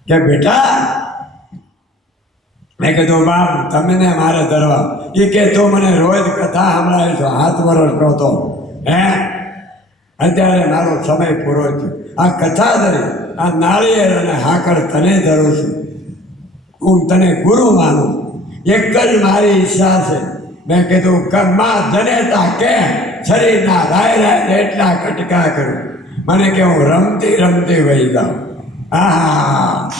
કે બેટા, મેં કીધું બાપ તમને મારે ધરવા. એ કે તો મને રોજ કથા સંભળાવી છો, 7 વર્ષ નહોતો. અત્યારે મારો સમય પૂરો થયો. આ કથા ધરી, આ નાળિયેર અને હાકર તને ધરું છું. હું તને ગુરુ માનું. એક જ મારી ઈચ્છા છે, મેં કીધું માં જનેતા કે શરીરના રાય રાય એટલા કટકા કરું મને કે હું રમતી રમતી વહી જાઉં. આહા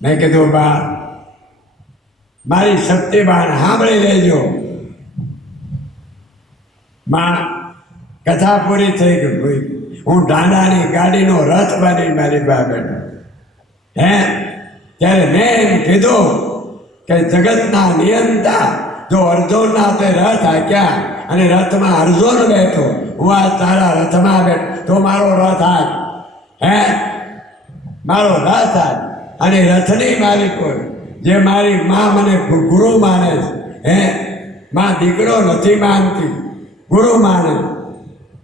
મેં કીધું બા મારી શક્તિબાન સાંભળી લેજો. માં કથા પૂરી થઈ ગઈ. હું ડાંડાની ગાડીનો રથ બની મારી બા બેઠો હે ત્યારે મેં એમ કીધું કે જગતના નિયંતા જો અર્જુનના તે રથ હાક્યા અને રથમાં અર્જુન બેઠો, હું આ તારા રથમાં બેઠો, તો મારો રથ હાક હે મારો રથ હાક. અને રથની માલિકો જે મારી માં મને ગુરુ માને છે હે માં દીકરો નથી માનતી, ગુરુ માને.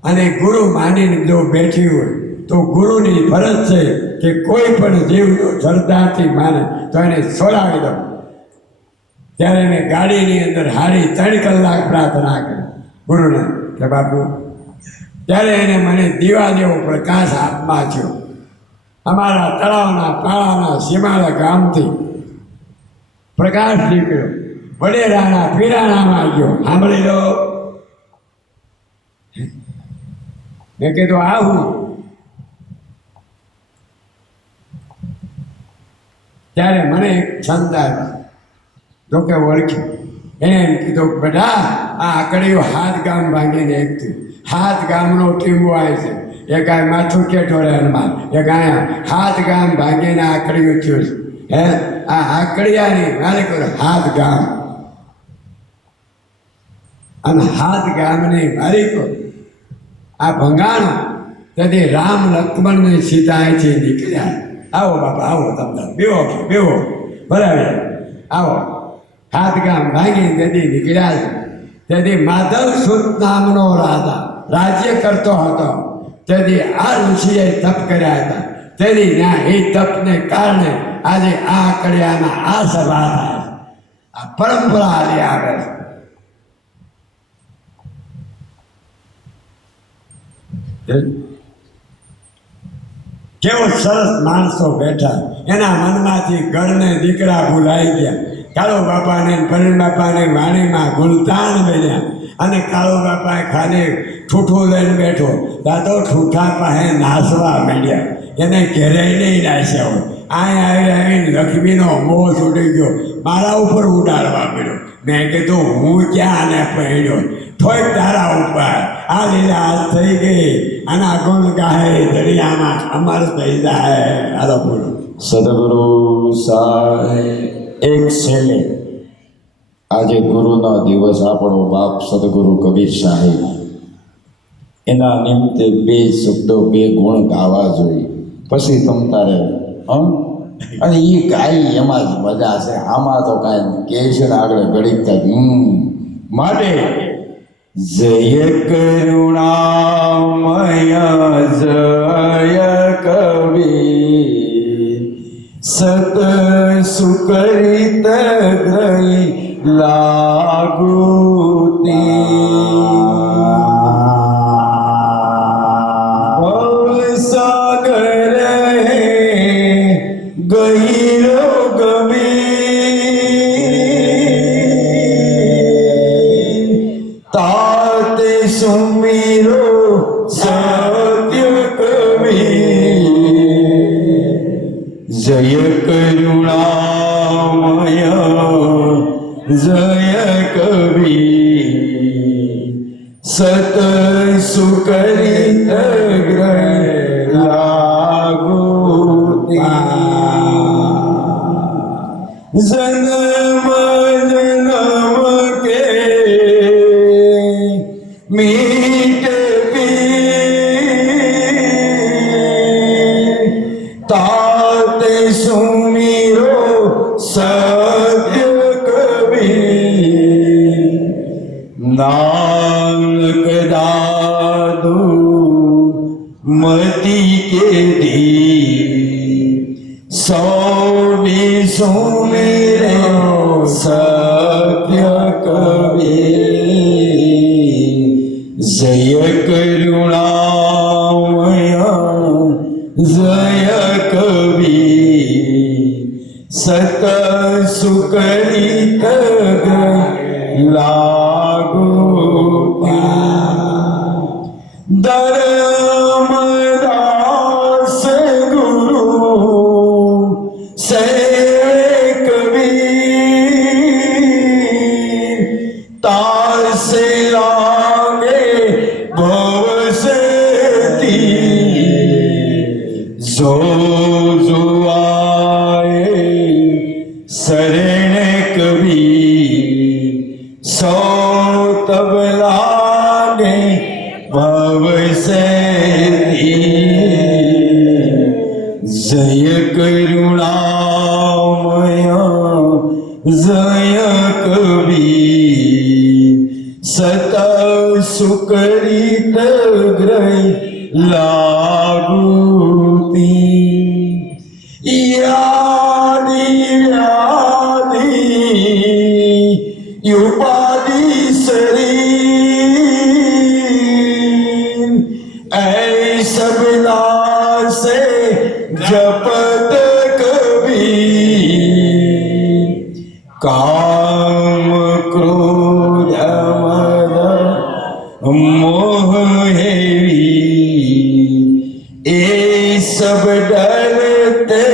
અને ગુરુ માનીને જો બેઠી હોય તો ગુરુની ફરજ છે કે કોઈ પણ જીવ જો શ્રદ્ધાથી માને તો એને છોડાવી દો. ત્યારે મેં ગાડીની અંદર 3.5 કલાક પ્રાર્થના કરી ગુરુને કે બાપુ. ત્યારે એને મને દીવા જેવો પ્રકાશ હાથમાં થયો. અમારા તળાવના પાળાના સીમાડા ગામથી પ્રકાશ નીકળ્યો, વડેરાના પીરાણામાં ગયો. સાંભળી લો. મેં કીધું આવું. ત્યારે મને એક સંત આવ્યા, જોકે ઓળખ્યું. એને એમ કીધું બેટા આ આકડીઓ 7 ગામ ભાંગીને એક થયું. 7 ગામનો ટીમો આવે છે. એક આ માથું કેઠોરેમાં, એક અહીંયા 7 ગામ ભાંગીને આકડીઓ થયું છે. હે આ આકડિયાની માલિકો 7 ગામ અને 7 ગામની માલિકો આ ભંગાણો. તેથી રામ લક્ષ્મણ ને સીતા અહીંથી નીકળ્યા. આવો બાપા આવો, તમને બેવો બેવો બરાબર આવો. 7 ગામ ભાંગી તેથી નીકળ્યા છે. તેથી માધવ સુત નામનો રાજા રાજ્ય કરતો હતો. તેથી આ ઋષિએ તપ કર્યા હતા. તેથી ત્યાં એ તપને કારણે આજે આ આકડિયાના આ સભા થાય, આ પરંપરા હાલી આવે છે. કેવો સરસ માણસો બેઠા, એના મનમાંથી ઘરને દીકરા ભૂલાઈ ગયા. કાળો બાપાને પરવીન બાપાને વાણીમાં ગુલતાન બન્યા અને કાળો બાપાએ ખાલી ઠૂઠું લઈને બેઠો. દાદો ઠૂઠા પાસે નાસવા માંડ્યા. એને ઘેરે નહીં નાસ્યા હોય. આવીને લક્ષ્મીનો મોહ છૂટી ગયો, મારા ઉપર ઉડાડવા પડ્યો. મેં કીધું હું ક્યાં ને પહેર્યો થોઈક તારા ઉપર આ લીલા હાથ થઈ ગઈ. આના ગુણ ગાહે દરિયામાં અમર થઈ જાય. હાલો બોલો. સદગુરુ સાહેબ એક છેલ્લે આજે ગુરુનો દિવસ આપણો બાપ સદગુરુ કબીર સાહેબ એના નિમિત્તે 2 શબ્દો 2 ગુણ ગાવા જોઈએ. પછી તમ તારે અને એ કાંઈ એમાં જ મજા છે. આમાં તો કાંઈ કહે છે ને આગળ ઘડીક થાય. માટે જય કરુણામય જય કબીર સત સુકરિત ગ્રહી લાગુતી સાગર ગહીરો ગમી તાતે સુમીરો સત્ય કબીર જય કરુણામય જય કબીર સત સુકરિત ગ્રહ લાગુતી જન્મ જન્મ કે મીટ પીર તાતે સુમીરો સત્ય કબીર નાનક દાદુ મતી કે દી સૌની સુમેરે સત્ય કબીર જય કરુણામય જય કબીર સત સુકરિત ગ્રહ तासे लागे भवसती जो जो आए शरण कभी सो तब लागे भवसती जय करुणामय जय कबीर सत सुकरित ग्रह लागूती यादि व्याधि उपाधि शरीर ऐसा बिना से जपत कबीर काम क्रोध मद मोह हेवी ए सब डरते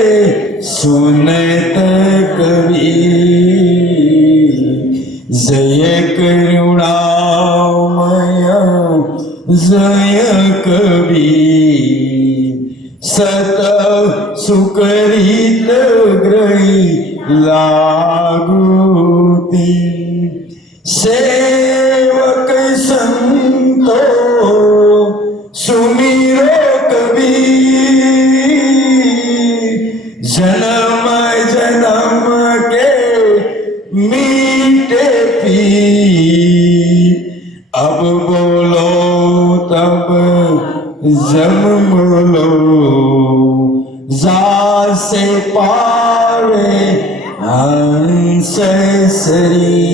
सुनत कबीर जय करुणामय जय कबीर सत सुकरित ग्रह लागूती सेवक संतो सुमिरो कबीर जन्म जन्म के मीठे पीर अब बोलो तब जम बोलो जा से पावे हंस सरी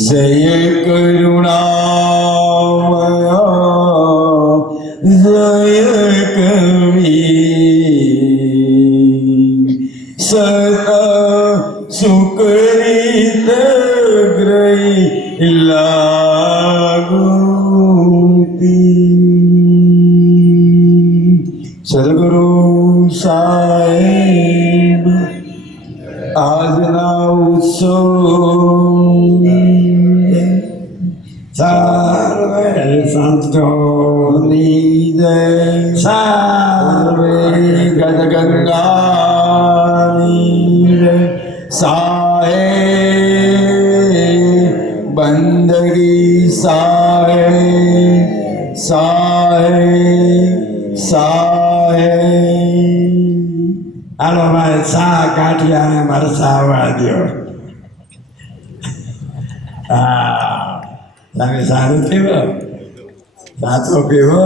जय करुणामय जय कबीर सदा सुकरित ग्रह लागूती सद्गुरु साहेब આજના ઉત્સવ સર્વે સંતોની જય સર્વે ગદગંગાની જય સાહેબ બંદગી સાહેબ સાહેબ સાહેબ હાલો ભાઈ સા કાઠિયાને મરસા આવવા દો હા તમે સારું પીવો સાચો પીવો